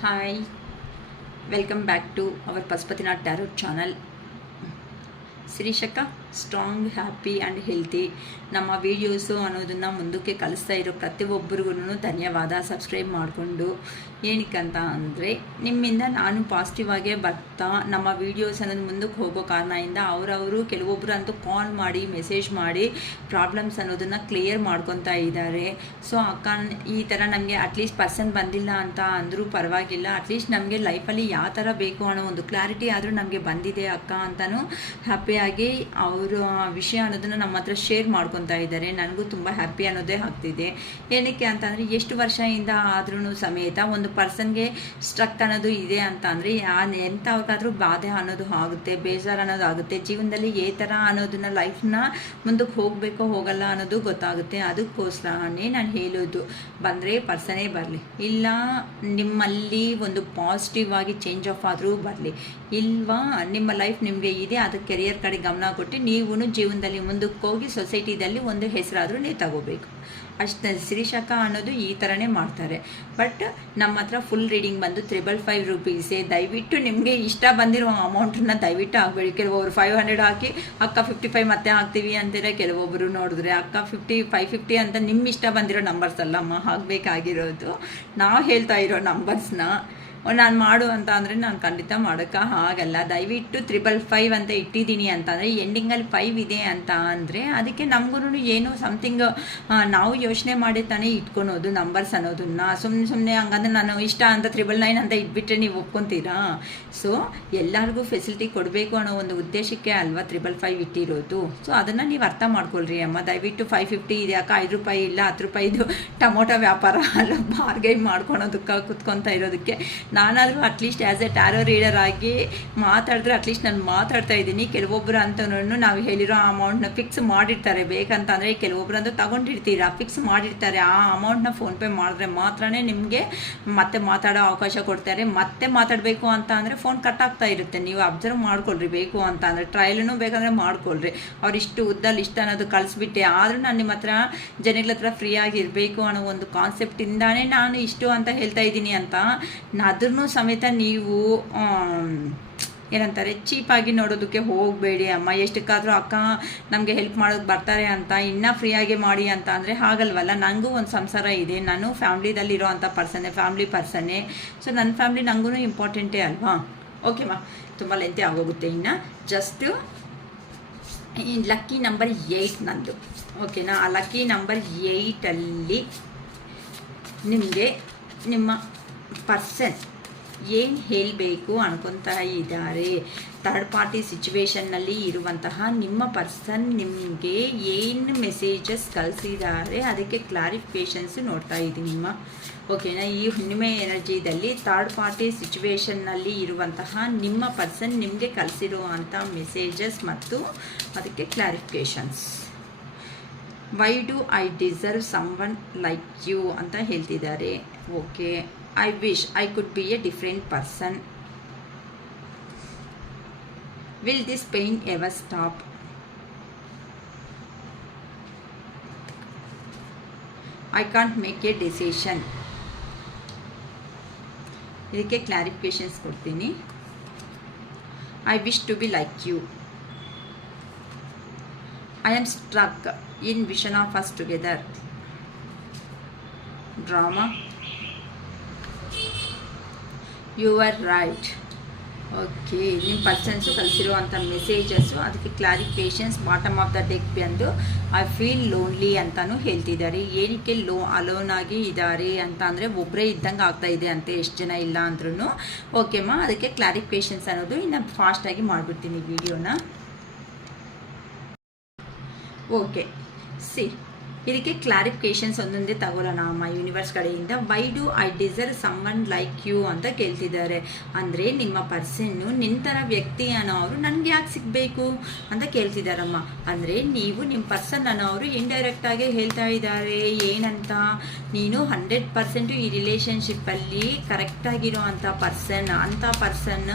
Hi, welcome back to our Pasupatinath Tarot channel. ಶ್ರೀಶಕ strong, happy and healthy ನಮ್ಮ videos ಅನ್ನೋದನ್ನು ಮುಂದಕ್ಕೆ ಕಲಿಸ್ತಾ ಇರೋ ಪ್ರತಿಯೊಬ್ಬರಿಗೂ ಧನ್ಯವಾದ. ಸಬ್ಸ್ಕ್ರೈಬ್ ಮಾಡಿಕೊಂಡು ಏನಕ್ಕಂತ ಅಂದರೆ ನಿಮ್ಮಿಂದ ನಾನು ಪಾಸಿಟಿವ್ ಆಗೇ ಬರ್ತಾ ನಮ್ಮ ವೀಡಿಯೋಸ್ ಅನ್ನೋದು ಮುಂದಕ್ಕೆ ಹೋಗೋ ಕಾರಣದಿಂದ ಅವರವರು ಕೆಲವೊಬ್ಬರು ಅಂತೂ ಕಾಲ್ ಮಾಡಿ ಮೆಸೇಜ್ ಮಾಡಿ ಪ್ರಾಬ್ಲಮ್ಸ್ ಅನ್ನೋದನ್ನು ಕ್ಲಿಯರ್ ಮಾಡ್ಕೊತಾ ಇದ್ದಾರೆ. ಸೊ ಅಕ್ಕ ಈ ಥರ ನಮಗೆ ಅಟ್ಲೀಸ್ಟ್ ಪರ್ಸನ್ ಬಂದಿಲ್ಲ ಅಂತ ಅಂದರೂ ಪರವಾಗಿಲ್ಲ, ಅಟ್ಲೀಸ್ಟ್ ನಮಗೆ ಲೈಫಲ್ಲಿ ಯಾವ ಥರ ಬೇಕು ಅನ್ನೋ ಒಂದು ಕ್ಲಾರಿಟಿ ಆದರೂ ನಮಗೆ ಬಂದಿದೆ ಅಕ್ಕ ಅಂತಲೂ ಹ್ಯಾಪಿಯಾಗಿ ಅವರು ವಿಷಯ ಅನ್ನೋದನ್ನು ನಮ್ಮ ಹತ್ರ ಶೇರ್ ಮಾಡ್ಕೊತಾ ಇದ್ದಾರೆ. ನನಗೂ ತುಂಬ ಹ್ಯಾಪಿ ಅನ್ನೋದೇ ಆಗ್ತಿದೆ. ಏನಕ್ಕೆ ಅಂತಂದರೆ ಎಷ್ಟು ವರ್ಷದಿಂದ ಆದ್ರೂ ಸಮೇತ ಒಂದು ಪರ್ಸನ್ಗೆ ಸ್ಟ್ರಕ್ ಅನ್ನೋದು ಇದೆ ಅಂತ ಅಂದರೆ ಎಂಥವ್ರಿಗಾದ್ರೂ ಬಾಧೆ ಅನ್ನೋದು ಆಗುತ್ತೆ, ಬೇಜಾರು ಅನ್ನೋದು ಆಗುತ್ತೆ. ಜೀವನದಲ್ಲಿ ಏ ಥರ ಅನ್ನೋದನ್ನ ಲೈಫ್ನ ಮುಂದಕ್ಕೆ ಹೋಗಬೇಕೋ ಹೋಗಲ್ಲ ಅನ್ನೋದು ಗೊತ್ತಾಗುತ್ತೆ. ಅದಕ್ಕೋಸ್ಕರನೇ ನಾನು ಹೇಳೋದು, ಬಂದರೆ ಪರ್ಸನೇ ಬರಲಿ, ಇಲ್ಲ ನಿಮ್ಮಲ್ಲಿ ಒಂದು ಪಾಸಿಟಿವ್ ಆಗಿ ಚೇಂಜ್ ಆಫ್ ಆದರೂ ಬರಲಿ, ಇಲ್ವಾ ನಿಮ್ಮ ಲೈಫ್ ನಿಮಗೆ ಇದೆ ಅದಕ್ಕೆ ಕೆರಿಯರ್ ಕಡೆ ಗಮನ ಕೊಟ್ಟು ನೀವು ಜೀವನದಲ್ಲಿ ಮುಂದಕ್ಕೆ ಹೋಗಿ ಸೊಸೈಟಿದಲ್ಲಿ ಒಂದು ಹೆಸರಾದರೂ ನೀವು ತಗೋಬೇಕು. ಅಷ್ಟು ಶ್ರೀಶಕ ಅನ್ನೋದು ಈ ಥರನೇ ಮಾಡ್ತಾರೆ. ಬಟ್ ನಮ್ಮ ಹತ್ರ ಫುಲ್ ರೀಡಿಂಗ್ ಬಂದು 555 ರೂಪೀಸೇ. ದಯವಿಟ್ಟು ನಿಮಗೆ ಇಷ್ಟ ಬಂದಿರೋ ಅಮೌಂಟನ್ನು ದಯವಿಟ್ಟು ಆಗಬೇಡಿ. ಕೆಲವೊಬ್ರು 500 ಹಾಕಿ ಅಕ್ಕ 55 ಮತ್ತೆ ಹಾಕ್ತೀವಿ ಅಂತೀರ, ಕೆಲವೊಬ್ಬರು ನೋಡಿದ್ರೆ ಅಕ್ಕ 550 ಅಂತ ನಿಮ್ಮ ಇಷ್ಟ ಬಂದಿರೋ ನಂಬರ್ಸ್ ಅಲ್ಲಮ್ಮ ಹಾಕಬೇಕಾಗಿರೋದು. ನಾವು ಹೇಳ್ತಾ ಇರೋ ನಂಬರ್ಸ್ನ ನಾನು ಮಾಡು ಅಂತ ಅಂದರೆ ನಾನು ಖಂಡಿತ ಮಾಡೋಕ್ಕೆ ಆಗಲ್ಲ. ದಯವಿಟ್ಟು 555 ಅಂತ ಇಟ್ಟಿದ್ದೀನಿ ಅಂತಂದರೆ ಎಂಡಿಂಗಲ್ಲಿ 5 ಇದೆ ಅಂತ ಅಂದರೆ ಅದಕ್ಕೆ ನಮಗೂ ಏನೋ ಸಮಥಿಂಗ್ ನಾವು ಯೋಚನೆ ಮಾಡಿ ತಾನೇ ಇಟ್ಕೊಳೋದು ನಂಬರ್ಸ್ ಅನ್ನೋದನ್ನು. ಸುಮ್ಮನೆ ಹಂಗಂದ್ರೆ ನಾನು ಇಷ್ಟ ಅಂತ 999 ಅಂತ ಇಟ್ಬಿಟ್ರೆ ನೀವು ಒಪ್ಕೊತೀರಾ? ಸೊ ಎಲ್ಲರಿಗೂ ಫೆಸಿಲಿಟಿ ಕೊಡಬೇಕು ಅನ್ನೋ ಒಂದು ಉದ್ದೇಶಕ್ಕೆ ಅಲ್ವಾ 555 ಇಟ್ಟಿರೋದು. ಸೊ ಅದನ್ನು ನೀವು ಅರ್ಥ ಮಾಡ್ಕೊಳ್ರಿ ಅಮ್ಮ. ದಯವಿಟ್ಟು 550 ಇದೆ ಅಕ್ಕ, 5 ರೂಪಾಯಿ ಇಲ್ಲ 10 ರೂಪಾಯಿದು ಟೊಮೊಟೊ ವ್ಯಾಪಾರ ಅಲ್ಲ, ಬಾರ್ಗೈನ್ ಮಾಡ್ಕೊಳೋದಕ್ಕೆ ಕುತ್ಕೊತಾ ಇರೋದಕ್ಕೆ. ನಾನಾದರೂ at least as a tarot reader ಆಗಿ ಮಾತಾಡಿದ್ರೆ ಅಟ್ಲೀಸ್ಟ್ ನಾನು ಮಾತಾಡ್ತಾ ಇದ್ದೀನಿ. ಕೆಲವೊಬ್ಬರು ಅಂತನೂ ನಾವು ಹೇಳಿರೋ ಆ ಅಮೌಂಟ್ನ ಫಿಕ್ಸ್ ಮಾಡಿರ್ತಾರೆ. ಬೇಕಂತಂದರೆ ಕೆಲವೊಬ್ಬರು ಅಂತೂ ತಗೊಂಡಿರ್ತೀರಾ, ಫಿಕ್ಸ್ ಮಾಡಿರ್ತಾರೆ. ಆ ಅಮೌಂಟ್ನ ಫೋನ್ಪೇ ಮಾಡಿದ್ರೆ ಮಾತ್ರ ನಿಮಗೆ ಮತ್ತೆ ಮಾತಾಡೋ ಅವಕಾಶ ಕೊಡ್ತಾರೆ. ಮತ್ತೆ ಮಾತಾಡಬೇಕು ಅಂತ ಅಂದರೆ ಫೋನ್ ಕಟ್ ಆಗ್ತಾ ಇರುತ್ತೆ. ನೀವು ಅಬ್ಸರ್ವ್ ಮಾಡ್ಕೊಳ್ರಿ. ಬೇಕು ಅಂತ ಅಂದರೆ ಟ್ರಯಲೂ ಬೇಕಂದರೆ ಮಾಡ್ಕೊಳ್ರಿ. ಅವ್ರು ಇಷ್ಟು ಉದ್ದಲ್ಲಿ ಇಷ್ಟ ಅನ್ನೋದು ಕಳಿಸ್ಬಿಟ್ಟೆ. ಆದರೂ ನಾನು ನಿಮ್ಮ ಹತ್ರ ಜನಗಳ ಹತ್ರ ಫ್ರೀಯಾಗಿ ಇರಬೇಕು ಅನ್ನೋ ಒಂದು ಕಾನ್ಸೆಪ್ಟಿಂದಾನೇ ನಾನು ಇಷ್ಟು ಅಂತ ಹೇಳ್ತಾ ಇದ್ದೀನಿ ಅಂತ. ಅದನ್ನು ಸಮೇತ ನೀವು ಏನಂತಾರೆ ಚೀಪಾಗಿ ನೋಡೋದಕ್ಕೆ ಹೋಗಬೇಡಿ ಅಮ್ಮ. ಎಷ್ಟಕ್ಕಾದರೂ ಅಕ್ಕ ನಮಗೆ ಹೆಲ್ಪ್ ಮಾಡೋಕ್ಕೆ ಬರ್ತಾರೆ ಅಂತ ಇನ್ನೂ ಫ್ರೀಯಾಗಿ ಮಾಡಿ ಅಂತ ಅಂದರೆ ಆಗಲ್ವಲ್ಲ. ನನಗೂ ಒಂದು ಸಂಸಾರ ಇದೆ, ನಾನು ಫ್ಯಾಮ್ಲಿದಲ್ಲಿರೋ ಅಂಥ ಫ್ಯಾಮ್ಲಿ ಪರ್ಸನ್ನೇ. ಸೊ ನನ್ನ ಫ್ಯಾಮ್ಲಿ ನನಗೂ ಇಂಪಾರ್ಟೆಂಟೇ ಅಲ್ವಾ. ಓಕೆಮ್ಮ, ತುಂಬ ಲೆಂತೆ ಆಗೋಗುತ್ತೆ. ಇನ್ನು ಜಸ್ಟು ಲಕ್ಕಿ ನಂಬರ್ 8 ನಂದು. ಓಕೆನಾ? ಆ ಲಕ್ಕಿ ನಂಬರ್ 8ಅಲ್ಲಿ ನಿಮಗೆ ನಿಮ್ಮ ಪರ್ಸನ್ ಏನು ಹೇಳಬೇಕು ಅನ್ಕೊತಾ ಇದ್ದಾರೆ. ಥರ್ಡ್ ಪಾರ್ಟಿ ಸಿಚುವೇಶನ್ನಲ್ಲಿ ಇರುವಂತಹ ನಿಮ್ಮ ಪರ್ಸನ್ ನಿಮಗೆ ಏನು ಮೆಸೇಜಸ್ ಕಳಿಸಿದ್ದಾರೆ ಅದಕ್ಕೆ ಕ್ಲಾರಿಫಿಕೇಷನ್ಸ್ ನೋಡ್ತಾ ಇದ್ದೀನಿ ನಿಮ್ಮ. ಓಕೆನಾ? ಈ ಹುಣ್ಣಿಮೆ ಎನರ್ಜಿದಲ್ಲಿ ಥರ್ಡ್ ಪಾರ್ಟಿ ಸಿಚುವೇಶನ್ನಲ್ಲಿ ಇರುವಂತಹ ನಿಮ್ಮ ಪರ್ಸನ್ ನಿಮಗೆ ಕಳಿಸಿರುವಂಥ ಮೆಸೇಜಸ್ ಮತ್ತು ಅದಕ್ಕೆ clarifications. Why do I deserve someone like you ಅಂತ ಹೇಳ್ತಿದ್ದಾರೆ. Okay, I wish I could be a different person. Will this pain ever stop? I can't make a decision. ಇದಕ್ಕೆ clarifications ಕೊಡ್ತೀನಿ. I wish to be like you. I am stuck in vision of us together. Drama. You are right. Okay, ನಿಮ್ಮ persons ಕಳಿಸಿರುವಂಥ messages ಅದಕ್ಕೆ clarifications. Bottom of the deck ಬಂದು I feel lonely ಅಂತಲೂ ಹೇಳ್ತಿದ್ದಾರೆ. ಏನಕ್ಕೆ alone ಆಗಿ ಇದ್ದಾರೆ ಅಂತ ಅಂದರೆ ಒಬ್ಬರೇ ಇದ್ದಂಗೆ ಆಗ್ತಾ ಇದೆ ಅಂತೆ, ಎಷ್ಟು ಜನ ಇಲ್ಲ ಅಂದ್ರೂ. ಓಕೆಮ್ಮ, ಅದಕ್ಕೆ ಕ್ಲಾರಿಫಿಕೇಷನ್ಸ್ ಅನ್ನೋದು ಇನ್ನು ಫಾಸ್ಟಾಗಿ ಮಾಡಿಬಿಡ್ತೀನಿ ವಿಡಿಯೋನ. ಓಕೆ, ಇದಕ್ಕೆ ಕ್ಲಾರಿಫಿಕೇಷನ್ಸ್ ಒಂದೊಂದೇ ತಗೊಳ್ಳೋಣ ಅಮ್ಮ ಯೂನಿವರ್ಸ್ ಕಡೆಯಿಂದ. Why do I deserve someone like you ಅಂತ ಕೇಳ್ತಿದ್ದಾರೆ. ಅಂದರೆ ನಿಮ್ಮ ಪರ್ಸನ್ನು ನಿನ್ನ ಥರ ವ್ಯಕ್ತಿ ಅನ್ನೋರು ನನಗೆ ಯಾಕೆ ಸಿಗಬೇಕು ಅಂತ ಕೇಳ್ತಿದ್ದಾರಮ್ಮ. ಅಂದರೆ ನೀವು ನಿಮ್ಮ ಪರ್ಸನ್ ಅನ್ನೋರು ಇಂಡೈರೆಕ್ಟಾಗಿ ಹೇಳ್ತಾ ಇದ್ದಾರೆ ಏನಂತ, ನೀನು 100% ಈ ರಿಲೇಷನ್ಶಿಪ್ಪಲ್ಲಿ ಕರೆಕ್ಟಾಗಿರೋ ಅಂಥ ಪರ್ಸನ್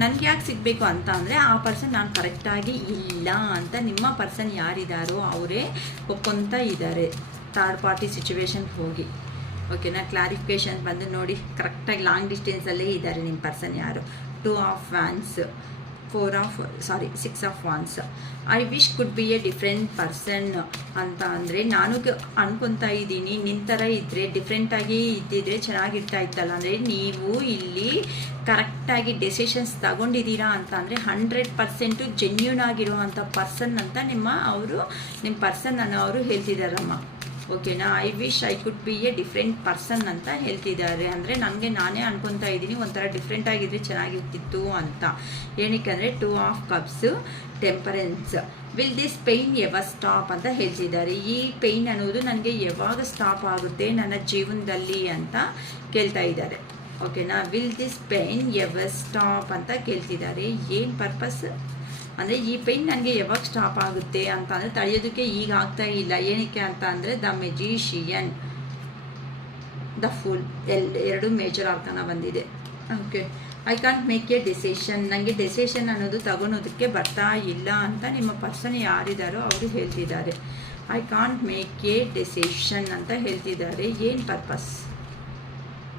ನನಗೆ ಯಾಕೆ ಸಿಗಬೇಕು ಅಂತ ಅಂದರೆ ಆ ಪರ್ಸನ್ ನಾನು ಕರೆಕ್ಟಾಗಿ ಇಲ್ಲ ಅಂತ ನಿಮ್ಮ ಪರ್ಸನ್ ಯಾರಿದ್ದಾರೋ ಅವರೇ ಒಪ್ಕೊತಾ ಇದ್ದಾರೆ ಥರ್ಡ್ ಪಾರ್ಟಿ ಸಿಚುವೇಶನ್ಗೆ ಹೋಗಿ. ಓಕೆನಾ. ಕ್ಲಾರಿಫಿಕೇಶನ್ ಬಂದು ನೋಡಿ, ಕರೆಕ್ಟಾಗಿ ಲಾಂಗ್ ಡಿಸ್ಟೆನ್ಸಲ್ಲೇ ಇದ್ದಾರೆ ನಿಮ್ಮ ಪರ್ಸನ್ ಯಾರು. 2 of wands, 6 of ವಾನ್ಸ್. I wish could be A different person ಅಂತ ಅಂದರೆ ನಾನು ಅನ್ಕೊತಾ ಇದ್ದೀನಿ, ನಿನ್ನ ಥರ ಇದ್ದರೆ ಡಿಫ್ರೆಂಟಾಗಿ ಇದ್ದಿದ್ರೆ ಚೆನ್ನಾಗಿರ್ತಾ ಇತ್ತಲ್ಲ. ಅಂದರೆ ನೀವು ಇಲ್ಲಿ ಕರೆಕ್ಟಾಗಿ ಡೆಸಿಷನ್ಸ್ ತಗೊಂಡಿದ್ದೀರಾ ಅಂತ ಅಂದರೆ 100% ಜೆನ್ಯೂನ್ ಆಗಿರುವಂಥ ಪರ್ಸನ್ ಅಂತ ನಿಮ್ಮ ಪರ್ಸನ್ ಅವರು ಹೇಳ್ತಿದ್ದಾರಮ್ಮ. ಓಕೆನಾ. I wish I could be A different person ಅಂತ ಹೇಳ್ತಿದ್ದಾರೆ. ಅಂದರೆ ನನಗೆ ನಾನೇ ಅನ್ಕೊತಾ ಇದ್ದೀನಿ ಒಂಥರ ಡಿಫ್ರೆಂಟ್ ಆಗಿದ್ರೆ ಚೆನ್ನಾಗಿರ್ತಿತ್ತು ಅಂತ. ಏನಕ್ಕೆ ಅಂದರೆ 2 of cups, temperance. Will this pain ever stop ಅಂತ ಹೇಳ್ತಿದ್ದಾರೆ. ಈ ಪೇಯ್ನ್ ಅನ್ನೋದು ನನಗೆ ಯಾವಾಗ ಸ್ಟಾಪ್ ಆಗುತ್ತೆ ನನ್ನ ಜೀವನದಲ್ಲಿ ಅಂತ ಕೇಳ್ತಾ ಇದ್ದಾರೆ. ಓಕೆನಾ. Will this pain ever stop ಅಂತ ಕೇಳ್ತಿದ್ದಾರೆ. ಏನು ಪರ್ಪಸ್ ಅಂದರೆ ಈ ಪೇಯ್ನ್ ನನಗೆ ಯಾವಾಗ ಸ್ಟಾಪ್ ಆಗುತ್ತೆ ಅಂತ ಅಂದರೆ ತಡೆಯೋದಕ್ಕೆ ಈಗ ಆಗ್ತಾ ಇಲ್ಲ. ಏನಕ್ಕೆ ಅಂತ ಅಂದರೆ ದ ಮೆಜಿಷಿಯನ್, ದ ಫುಲ್, ಎರಡು ಮೇಜರ್ ಆರ್ಕಾನ ಬಂದಿದೆ. Okay. I can't make A decision. ನನಗೆ ಡೆಸಿಷನ್ ಅನ್ನೋದು ತಗೊಳೋದಕ್ಕೆ ಬರ್ತಾ ಇಲ್ಲ ಅಂತ ನಿಮ್ಮ ಪರ್ಸನ್ ಯಾರಿದ್ದಾರೋ ಅವರು ಹೇಳ್ತಿದ್ದಾರೆ. I can't make a decision ಅಂತ ಹೇಳ್ತಿದ್ದಾರೆ. ಏನು ಪರ್ಪಸ್,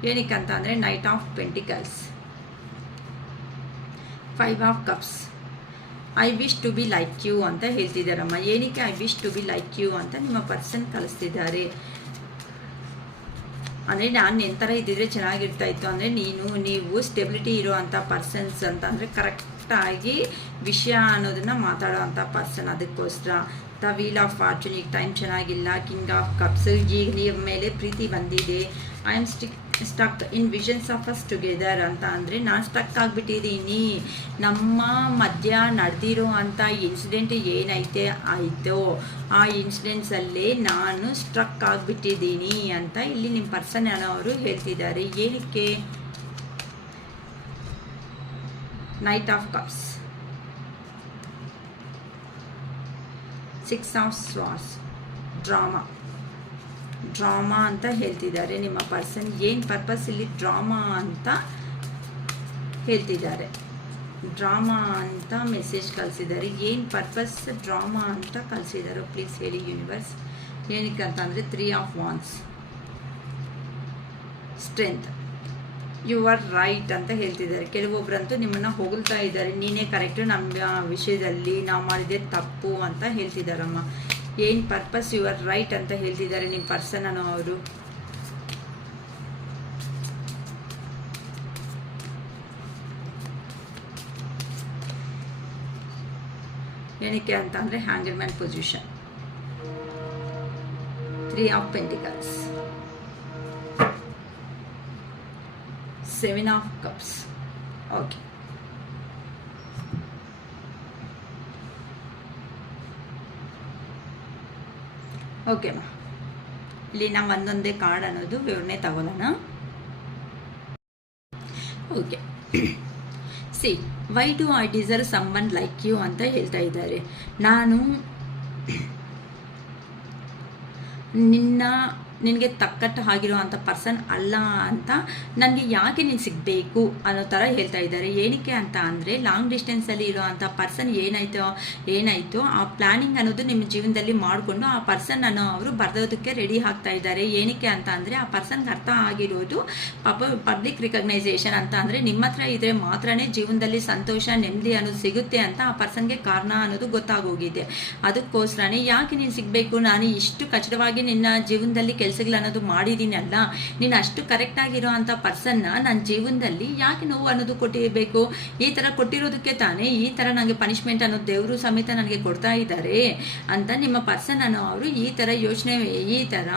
ಏನಕ್ಕೆ ಅಂತ ಅಂದರೆ knight of pentacles, 5 of cups. I wish to be like you ಅಂತ ಹೇಳ್ತಿದ್ದಾರಮ್ಮ. ಏನಕ್ಕೆ I wish to be like you ಅಂತ ನಿಮ್ಮ ಪರ್ಸನ್ ಕಳಿಸ್ತಿದ್ದಾರೆ. ಅಂದರೆ ನಾನು ಎಂಥರ ಇದ್ದಿದ್ರೆ ಚೆನ್ನಾಗಿರ್ತಾ ಇತ್ತು ಅಂದರೆ ನೀವು ಸ್ಟೆಬಿಲಿಟಿ ಇರೋವಂಥ ಪರ್ಸನ್ಸ್ ಅಂತ ಅಂದರೆ ಕರೆಕ್ಟಾಗಿ ವಿಷಯ ಅನ್ನೋದನ್ನು ಮಾತಾಡೋ ಅಂಥ ಪರ್ಸನ್. ಅದಕ್ಕೋಸ್ಕರ ದ ವೀಲ್ ಆಫ್ ಫಾರ್ಚೂನ್, ಈಗ ಟೈಮ್ ಚೆನ್ನಾಗಿಲ್ಲ. ಕಿಂಗ್ ಆಫ್ ಕಪ್ಸ್, ಈಗ ನಿಮ್ಮ ಮೇಲೆ ಪ್ರೀತಿ ಬಂದಿದೆ. I am stuck in visions of us together ಅಂತ ಅಂದರೆ ನಾನು ಸ್ಟಕ್ ಆಗಿಬಿಟ್ಟಿದ್ದೀನಿ. ನಮ್ಮ ಮಧ್ಯ ನಡೆದಿರೋ ಅಂಥ ಇನ್ಸಿಡೆಂಟ್ ಏನೈತೆ ಆಯಿತೋ ಆ ಇನ್ಸಿಡೆಂಟ್ಸಲ್ಲೇ ನಾನು ಸ್ಟ್ರಕ್ ಆಗಿಬಿಟ್ಟಿದ್ದೀನಿ ಅಂತ ಇಲ್ಲಿ ನಿಮ್ಮ ಪರ್ಸನ್ ಅವರು ಹೇಳ್ತಿದ್ದಾರೆ. ಏನಕ್ಕೆ knight of cups, 6 of swords, drama ಅಂತ ಹೇಳ್ತಿದ್ದಾರೆ ನಿಮ್ಮ ಪರ್ಸನ್. ಏನು ಪರ್ಪಸ್ ಇಲ್ಲಿ ಡ್ರಾಮಾ ಅಂತ ಹೇಳ್ತಿದ್ದಾರೆ. ಡ್ರಾಮಾ ಅಂತ ಮೆಸೇಜ್ ಕಳಿಸಿದ್ದಾರೆ. ಏನು ಪರ್ಪಸ್ ಡ್ರಾಮಾ ಅಂತ ಕಳಿಸಿದ್ದಾರೆ ಪ್ಲೀಸ್ ಹೇಳಿ ಯೂನಿವರ್ಸ್. ಏನಕ್ಕೆ ಅಂತ ಅಂದರೆ 3 of wands, strength. You are right ಅಂತ ಹೇಳ್ತಿದ್ದಾರೆ. ಕೆಲವೊಬ್ಬರಂತೂ ನಿಮ್ಮನ್ನು ಹೊಗಳ್ತಾ ಇದ್ದಾರೆ, ನೀನೇ ಕರೆಕ್ಟು, ನಮ್ಮ ವಿಷಯದಲ್ಲಿ ನಾವು ಮಾಡಿದೆ ತಪ್ಪು ಅಂತ ಹೇಳ್ತಿದ್ದಾರಮ್ಮ. ಏನು ಪರ್ಪಸ್ ಯು ಆರ್ ರೈಟ್ ಅಂತ ಹೇಳ್ತಿದ್ದಾರೆ ನಿಮ್ಮ ಪರ್ಸನ್ ಅವರು. ಏನಕ್ಕೆ ಅಂತ ಅಂದರೆ hanged man position, 3 of pentacles, 7 of cups. Okay. ಓಕೆಮ್ಮ, ಇಲ್ಲಿ ನಾವು ಒಂದೊಂದೇ ಕಾರ್ಡ್ ಅನ್ನೋದು ವಿವರಣೆ ತಗೊಳ್ಳೋಣ. Okay. See, why do I deserve someone like you ಅಂತ ಹೇಳ್ತಾ ಇದ್ದಾರೆ. ನಾನು ನಿನಗೆ ತಕ್ಕಟ್ಟು ಆಗಿರುವಂಥ ಪರ್ಸನ್ ಅಲ್ಲ ಅಂತ ನನಗೆ ಯಾಕೆ ನೀನು ಸಿಗಬೇಕು ಅನ್ನೋ ಥರ ಹೇಳ್ತಾ ಇದ್ದಾರೆ. ಏನಕ್ಕೆ ಅಂತ ಅಂದರೆ ಲಾಂಗ್ ಡಿಸ್ಟೆನ್ಸಲ್ಲಿ ಇರೋವಂಥ ಪರ್ಸನ್ ಏನಾಯಿತು ಆ ಪ್ಲ್ಯಾನಿಂಗ್ ಅನ್ನೋದು ನಿಮ್ಮ ಜೀವನದಲ್ಲಿ ಮಾಡಿಕೊಂಡು ಆ ಪರ್ಸನ್ ಅವರು ಬರೆದೋದಕ್ಕೆ ರೆಡಿ ಆಗ್ತಾ ಇದ್ದಾರೆ. ಏನಕ್ಕೆ ಅಂತ ಅಂದರೆ ಆ ಪರ್ಸನ್ಗೆ ಅರ್ಥ ಆಗಿರೋದು ಪಬ್ಲಿಕ್ ರಿಕಗ್ನೈಸೇಷನ್ ಅಂತ ಅಂದರೆ ನಿಮ್ಮ ಹತ್ರ ಇದ್ದರೆ ಮಾತ್ರನೇ ಜೀವನದಲ್ಲಿ ಸಂತೋಷ ನೆಮ್ಮದಿ ಅನ್ನೋದು ಸಿಗುತ್ತೆ ಅಂತ ಆ ಪರ್ಸನ್ಗೆ ಕಾರಣ ಅನ್ನೋದು ಗೊತ್ತಾಗೋಗಿದೆ. ಅದಕ್ಕೋಸ್ಕರನೇ ಯಾಕೆ ನೀನು ಸಿಗಬೇಕು, ನಾನು ಇಷ್ಟು ಖಚಿತವಾಗಿ ನಿನ್ನ ಜೀವನದಲ್ಲಿ ಕೆಲಸಗಳು ಅನ್ನೋದು ಮಾಡಿದ್ದೀನಲ್ಲ, ನೀನು ಅಷ್ಟು ಕರೆಕ್ಟಾಗಿರೋ ಅಂಥ ಪರ್ಸನ್ನ ನನ್ನ ಜೀವನದಲ್ಲಿ ಯಾಕೆ ನೋವು ಅನ್ನೋದು ಕೊಟ್ಟಿರಬೇಕು. ಈ ಥರ ಕೊಟ್ಟಿರೋದಕ್ಕೆ ತಾನೇ ಈ ಥರ ನನಗೆ ಪನಿಷ್ಮೆಂಟ್ ಅನ್ನೋದು ದೇವರು ಸಮೇತ ನನಗೆ ಕೊಡ್ತಾ ಇದ್ದಾರೆ ಅಂತ ನಿಮ್ಮ ಪರ್ಸನ್ ಅವರು ಈ ಥರ ಯೋಚನೆ ಈ ಥರ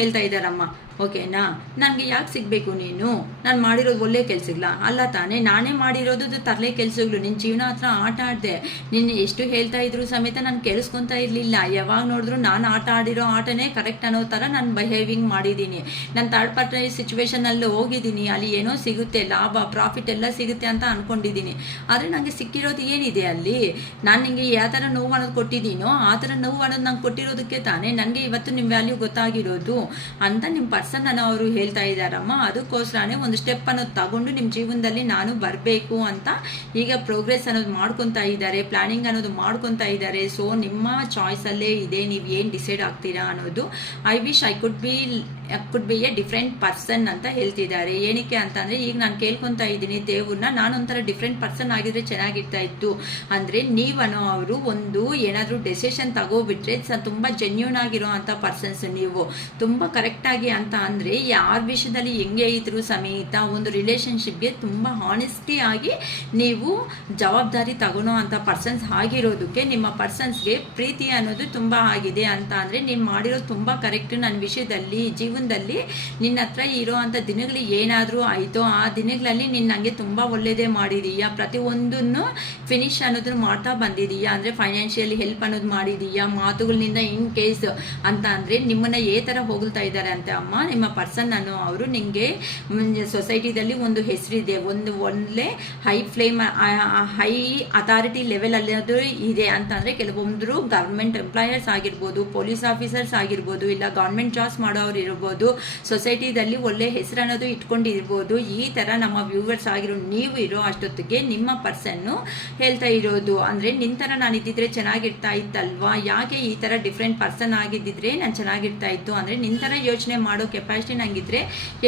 ಹೇಳ್ತಾ ಇದ್ದಾರಮ್ಮ. ಓಕೆನಾ. ನನಗೆ ಯಾಕೆ ಸಿಗಬೇಕು ನೀನು, ನಾನು ಮಾಡಿರೋದು ಒಳ್ಳೆ ಕೆಲಸಗಳ ಅಲ್ಲ ತಾನೇ, ನಾನೇ ಮಾಡಿರೋದು ತರಲೆ ಕೆಲಸಗಳು. ನಿನ್ನ ಜೀವನ ಹತ್ರ ಆಟ ಆಡಿದೆ. ನಿನ್ನ ಎಷ್ಟು ಹೇಳ್ತಾ ಇದ್ರು ಸಮೇತ ನಾನು ಕೇಳಿಸ್ಕೊತಾ ಇರಲಿಲ್ಲ. ಯಾವಾಗ ನೋಡಿದ್ರು ನಾನು ಆಟ ಆಡಿರೋ ಆಟನೇ ಕರೆಕ್ಟ್ ಅನ್ನೋ ಥರ ನಾನು ಬಿಹೇವಿಂಗ್ ಮಾಡಿದ್ದೀನಿ. ನಾನು ಥರ್ಡ್ ಪಾರ್ಟಿ ಸಿಚುವೇಶನಲ್ಲಿ ಹೋಗಿದ್ದೀನಿ, ಅಲ್ಲಿ ಏನೋ ಸಿಗುತ್ತೆ, ಲಾಭ ಪ್ರಾಫಿಟ್ ಎಲ್ಲ ಸಿಗುತ್ತೆ ಅಂತ ಅಂದ್ಕೊಂಡಿದ್ದೀನಿ. ಆದರೆ ನನಗೆ ಸಿಕ್ಕಿರೋದು ಏನಿದೆ ಅಲ್ಲಿ, ನಾನು ನಿಮಗೆ ಯಾವ ಥರ ನೋವು ಅನ್ನೋದು ಕೊಟ್ಟಿದ್ದೀನೋ ಆ ಥರ ನೋವು ಅನ್ನೋದು ನಂಗೆ ಕೊಟ್ಟಿರೋದಕ್ಕೆ ತಾನೇ ನನಗೆ ಇವತ್ತು ನಿಮ್ಮ ವ್ಯಾಲ್ಯೂ ಗೊತ್ತಾಗಿರೋದು ಅಂತ ನಿಮ್ಮ ಪರ್ಸನ್ ಅವರು ಹೇಳ್ತಾ ಇದ್ದಾರಮ್ಮ. ಅದಕ್ಕೋಸ್ಕರನೇ ಒಂದು ಸ್ಟೆಪ್ ಅನ್ನೋದು ತಗೊಂಡು ನಿಮ್ಮ ಜೀವನದಲ್ಲಿ ನಾನು ಬರಬೇಕು ಅಂತ ಈಗ ಪ್ರೋಗ್ರೆಸ್ ಅನ್ನೋದು ಮಾಡ್ಕೊತಾ ಇದ್ದಾರೆ, ಪ್ಲಾನಿಂಗ್ ಅನ್ನೋದು ಮಾಡ್ಕೊತಾ ಇದ್ದಾರೆ. ಸೊ ನಿಮ್ಮ ಚಾಯ್ಸಲ್ಲೇ ಇದೆ, ನೀವು ಏನು ಡಿಸೈಡ್ ಆಗ್ತೀರಾ ಅನ್ನೋದು. I wish I could be could be A different person ಅಂತ ಹೇಳ್ತಿದ್ದಾರೆ. ಏನಕ್ಕೆ ಅಂತಂದರೆ ಈಗ ನಾನು ಕೇಳ್ಕೊತಾ ಇದ್ದೀನಿ ದೇವ್ರನ್ನ, ನಾನೊಂಥರ ಡಿಫ್ರೆಂಟ್ ಪರ್ಸನ್ ಆಗಿದ್ರೆ ಚೆನ್ನಾಗಿರ್ತಾ ಇತ್ತು. ಅಂದರೆ ನೀವನೋ ಅವರು ಒಂದು ಏನಾದರೂ ಡೆಸಿಷನ್ ತಗೋಬಿಟ್ರೆ ತುಂಬ ಜೆನ್ಯೂನ್ ಆಗಿರೋ ಅಂಥ ಪರ್ಸನ್ಸ್, ನೀವು ತುಂಬ ಕರೆಕ್ಟಾಗಿ ಅಂತ ಅಂದರೆ ಯಾರ ವಿಷಯದಲ್ಲಿ ಹೆಂಗೆ ಇದ್ರು ಸಮೇತ ಒಂದು ರಿಲೇಷನ್ಶಿಪ್ಗೆ ತುಂಬ ಹಾನೆಸ್ಟಿ ಆಗಿ ನೀವು ಜವಾಬ್ದಾರಿ ತಗೊಳ್ಳೋ ಅಂಥ ಪರ್ಸನ್ಸ್ ಆಗಿರೋದಕ್ಕೆ ನಿಮ್ಮ ಪರ್ಸನ್ಸ್ಗೆ ಪ್ರೀತಿ ಅನ್ನೋದು ತುಂಬ ಆಗಿದೆ ಅಂತ ಅಂದರೆ ನೀವು ಮಾಡಿರೋದು ತುಂಬ ಕರೆಕ್ಟ್. ನನ್ನ ವಿಷಯದಲ್ಲಿ ಜೀವನದಲ್ಲಿ ನಿನ್ನ ಹತ್ರ ಇರೋ ಅಂಥ ದಿನಗಳು ಏನಾದರೂ ಆಯಿತೋ ಆ ದಿನಗಳಲ್ಲಿ ನೀನು ನನಗೆ ತುಂಬ ಒಳ್ಳೆಯದೇ ಮಾಡಿದೀಯಾ, ಪ್ರತಿಯೊಂದನ್ನು ಫಿನಿಶ್ ಅನ್ನೋದನ್ನು ಮಾಡ್ತಾ ಬಂದಿದೀಯಾ. ಅಂದರೆ ಫೈನಾನ್ಷಿಯಲಿ ಹೆಲ್ಪ್ ಅನ್ನೋದು ಮಾಡಿದೀಯಾ, ಮಾತುಗಳಿಂದ ಇನ್ ಕೇಸ್ ಅಂತ ಅಂದರೆ ನಿಮ್ಮನ್ನು ಏ ಥರ ಹೋಗ್ತಾ ಇದ್ದಾರೆ ಅಂತ ಅಮ್ಮ ನಿಮ್ಮ ಪರ್ಸನ್ ಅನ್ನೋ ಅವರು ನಿಮಗೆ ಸೊಸೈಟಿದಲ್ಲಿ ಒಂದು ಹೆಸರಿದೆ, ಒಂದು ಒಳ್ಳೆ ಹೈ ಅಥಾರಿಟಿ ಲೆವೆಲ್ ಅನ್ನೋದು ಇದೆ ಅಂತ ಅಂದರೆ ಕೆಲವೊಂದರು ಗೌರ್ಮೆಂಟ್ ಎಂಪ್ಲಾಯರ್ಸ್ ಆಗಿರ್ಬೋದು, ಪೊಲೀಸ್ ಆಫೀಸರ್ಸ್ ಆಗಿರ್ಬೋದು, ಇಲ್ಲ ಗೌರ್ಮೆಂಟ್ ಜಾಬ್ಸ್ ಮಾಡೋರು ಇರ್ಬೋದು, ಸೊಸೈಟಿದಲ್ಲಿ ಒಳ್ಳೆ ಹೆಸರು ಅನ್ನೋದು ಇಟ್ಕೊಂಡಿರ್ಬೋದು. ಈ ಥರ ನಮ್ಮ ವ್ಯೂವರ್ಸ್ ಆಗಿರೋ ನೀವು ಇರೋ ಅಷ್ಟೊತ್ತಿಗೆ ನಿಮ್ಮ ಪರ್ಸನ್ನು ಹೇಳ್ತಾ ಇರೋದು ಅಂದರೆ ನಿನ್ನ ಥರ ನಾನು ಇದ್ದಿದ್ರೆ ಚೆನ್ನಾಗಿರ್ತಾ ಇತ್ತಲ್ವಾ, ಯಾಕೆ ಈ ಥರ ಡಿಫ್ರೆಂಟ್ ಪರ್ಸನ್ ಆಗಿದ್ದಿದ್ರೆ ನಾನು ಚೆನ್ನಾಗಿರ್ತಾ ಇತ್ತು. ಅಂದರೆ ನಿನ್ನ ಥರ ಯೋಚನೆ ಮಾಡೋ ಕೆಪಾಸಿಟಿ ನನಗಿದ್ರೆ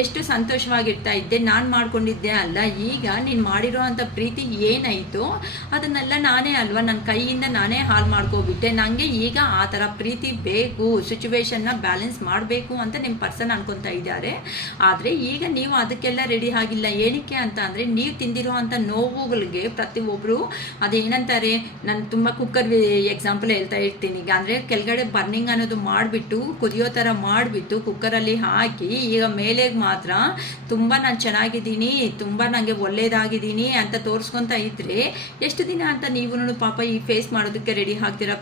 ಎಷ್ಟು ಸಂತೋಷವಾಗಿರ್ತಾ ಇದ್ದೆ, ನಾನು ಮಾಡ್ಕೊಂಡಿದ್ದೆ ಅಲ್ಲ. ಈಗ ನೀನು ಮಾಡಿರೋ ಅಂಥ ಪ್ರೀತಿ ಏನಾಯಿತು ಅದನ್ನೆಲ್ಲ ನಾನೇ ಅಲ್ವಾ ನನ್ನ ಕೈಯಿಂದ ನಾನೇ ಹಾಳು ಮಾಡ್ಕೋಬಿಟ್ಟೆ. ನನಗೆ ಈಗ ಆ ಥರ ಪ್ರೀತಿ ಬೇಕು, ಸಿಚುವೇಶನ್ನ ಬ್ಯಾಲೆನ್ಸ್ ಮಾಡಬೇಕು ಅಂತ ನಿಮ್ಮ ಪರ್ಸನ್ ಅನ್ಕೊತಾ ಇದ್ದಾರೆ. ಆದರೆ ಈಗ ನೀವು ಅದಕ್ಕೆಲ್ಲ ರೆಡಿ ಆಗಿಲ್ಲ. ಏನಕ್ಕೆ ಅಂತ ಅಂದರೆ ನೀವು ತಿಂದಿರೋ ಅಂಥ ನೋವುಗಳಿಗೆ ಪ್ರತಿಯೊಬ್ಬರು ಅದೇನಂತಾರೆ, ನಾನು ತುಂಬ ಕುಕ್ಕರ್ ಎಕ್ಸಾಂಪಲ್ ಹೇಳ್ತಾ ಇರ್ತೀನಿ. ಈಗ ಅಂದರೆ ಕೆಳಗಡೆ ಬರ್ನಿಂಗ್ ಅನ್ನೋದು ಮಾಡಿಬಿಟ್ಟು ಕುದಿಯೋ ಥರ ಮಾಡಿಬಿಟ್ಟು ಕುಕ್ಕರಲ್ಲಿ ಹಾಕಿ ಈಗ ಮೇಲೆಗೆ ಮಾತ್ರ ತುಂಬ ನಾನು ಚೆನ್ನಾಗಿದ್ದೀನಿ, ತುಂಬ ನನಗೆ ಒಳ್ಳೇದಾಗಿದ್ದೀನಿ ಅಂತ ತೋರಿಸ್ಕೊತಾ ಇದ್ರೆ ಎಷ್ಟು ದಿನ ಅಂತ ನೀವು ಪಾಪ ಈ ಫೇಸ್ ಮಾಡೋದಕ್ಕೆ ರೆಡಿ ಆಗ್ತೀರಾ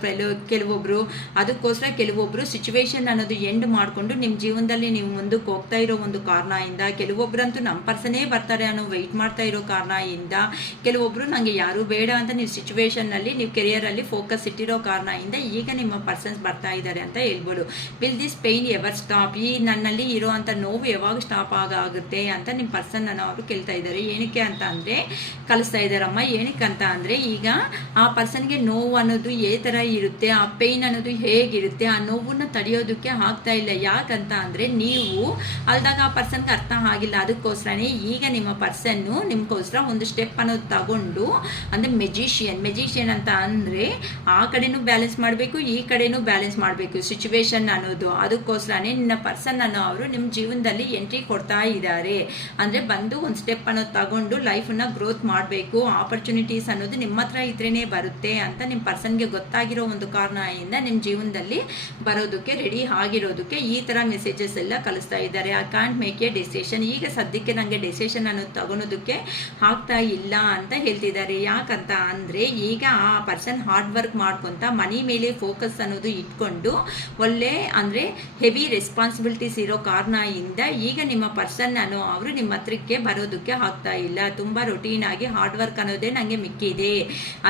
ಕೆಲವೊಬ್ಬರು. ಅದಕ್ಕೋಸ್ಕರ ಕೆಲವೊಬ್ಬರು ಸಿಚುವೇಶನ್ ಅನ್ನೋದು ಎಂಡ್ ಮಾಡಿಕೊಂಡು ನಿಮ್ಮ ಜೀವನದಲ್ಲಿ ನೀವು ಮುಂದಕ್ಕೆ ಹೋಗ್ತಾ ಇರೋ ಒಂದು ಕಾರಣದಿಂದ, ಕೆಲವೊಬ್ಬರಂತೂ ನಮ್ಮ ಪರ್ಸನೇ ಬರ್ತಾರೆ ಅನ್ನೋ ವೆಯ್ಟ್ ಮಾಡ್ತಾ ಇರೋ ಕಾರಣದಿಂದ, ಕೆಲವೊಬ್ಬರು ನನಗೆ ಯಾರೂ ಬೇಡ ಅಂತ ನೀವು ಸಿಚುವೇಶನ್ನಲ್ಲಿ ನೀವು ಕೆರಿಯರಲ್ಲಿ ಫೋಕಸ್ ಇಟ್ಟಿರೋ ಕಾರಣದಿಂದ ಈಗ ನಿಮ್ಮ ಪರ್ಸನ್ಸ್ ಬರ್ತಾ ಇದ್ದಾರೆ ಅಂತ ಹೇಳ್ಬೋದು. Will this pain ever stop, ಈ ನನ್ನಲ್ಲಿ ಇರೋ ಅಂಥ ನೋವು ಯಾವಾಗ ಸ್ಟಾಪ್ ಆಗುತ್ತೆ ಅಂತ ನಿಮ್ಮ ಪರ್ಸನ್ ಅವರು ಕೇಳ್ತಾ ಇದ್ದಾರೆ. ಏನಕ್ಕೆ ಅಂತ ಅಂದರೆ ಕಲಿಸ್ತಾ ಇದ್ದಾರಮ್ಮ. ಏನಕ್ಕೆ ಅಂತ ಅಂದರೆ ಈಗ ಆ ಪರ್ಸನ್ಗೆ ನೋವು ಅನ್ನೋದು ಏ ಥರ ಇರುತ್ತೆ, ಆ ಪೇಯ್ನ್ ಅನ್ನೋದು ಹೇಗಿರುತ್ತೆ, ಆ ನೋವನ್ನು ತಡೆಯೋದಕ್ಕೆ ಆಗ್ತಾ ಇಲ್ಲ. ಯಾಕಂತ ಅಂದರೆ ನೀವು ಅಲ್ದಾಗ ಆ ಪರ್ಸನ್ಗೆ ಅರ್ಥ ಆಗಿಲ್ಲ. ಅದಕ್ಕೋಸ್ಕರನೇ ಈಗ ನಿಮ್ಮ ಪರ್ಸನ್ನು ನಿಮ್ಗೋಸ್ಕರ ಒಂದು ಸ್ಟೆಪ್ ಅನ್ನೋದು ತಗೊಂಡು, ಅಂದರೆ ಮೆಜಿಷಿಯನ್ ಅಂತ ಅಂದರೆ ಆ ಕಡೆನೂ ಬ್ಯಾಲೆನ್ಸ್ ಮಾಡಬೇಕು, ಈ ಕಡೆನೂ ಬ್ಯಾಲೆನ್ಸ್ ಮಾಡಬೇಕು ಸಿಚುವೇಶನ್ ಅನ್ನೋದು. ಅದಕ್ಕೋಸ್ಕರನೇ ನಿನ್ನ ಪರ್ಸನ್ ಅನ್ನೋ ಅವರು ನಿಮ್ಮ ಜೀವನದಲ್ಲಿ ಎಂಟ್ರಿ ಕೊಡ್ತಾ ಇದ್ದಾರೆ. ಅಂದರೆ ಬಂದು ಒಂದು ಸ್ಟೆಪ್ ಅನ್ನೋದು ತಗೊಂಡು ಲೈಫನ್ನು ಗ್ರೋತ್ ಮಾಡಬೇಕು, ಆಪರ್ಚುನಿಟೀಸ್ ಅನ್ನೋದು ನಿಮ್ಮ ಹತ್ರ ಇದ್ರೇ ಬರುತ್ತೆ ಅಂತ ನಿಮ್ಮ ಪರ್ಸನ್ಗೆ ಗೊತ್ತಾಗಿರೋ ಒಂದು ಕಾರಣದಿಂದ ನಿಮ್ಮ ಜೀವನದಲ್ಲಿ ಬರೋದಕ್ಕೆ ರೆಡಿ ಆಗಿರೋದಕ್ಕೆ ಈ ಥರ ಮೆಸೇಜಸ್ ಎಲ್ಲ ಕಳಿಸ್ತಾ ಇದ್ದಾರೆ. I can't make a decision, ಈಗ ಸದ್ಯಕ್ಕೆ ನನಗೆ ಡೆಸಿಷನ್ ಅನ್ನೋದು ತಗೊಳೋದಕ್ಕೆ ಆಗ್ತಾ ಇಲ್ಲ ಅಂತ ಹೇಳ್ತಿದ್ದಾರೆ. ಯಾಕಂತ ಅಂದರೆ ಈಗ ಆ ಪರ್ಸನ್ ಹಾರ್ಡ್ ವರ್ಕ್ ಮಾಡ್ಕೊತ ಮನಿ ಮೇಲೆ ಫೋಕಸ್ ಅನ್ನೋದು ಇಟ್ಕೊಂಡು ಒಳ್ಳೆ ಅಂದರೆ ಹೆವಿ ರೆಸ್ಪಾನ್ಸಿಬಿಲಿಟೀಸ್ ಇರೋ ಕಾರಣದಿಂದ ಈಗ ನಿಮ್ಮ ಪರ್ಸನ್ ಅನ್ನೋ ಅವರು ನಿಮ್ಮ ಹತ್ರಕ್ಕೆ ಬರೋದಕ್ಕೆ ಆಗ್ತಾ ಇಲ್ಲ. ತುಂಬ ರೊಟೀನ್ ಆಗಿ ಹಾರ್ಡ್ ವರ್ಕ್ ಅನ್ನೋದೇ ನನಗೆ ಮಿಕ್ಕಿದೆ,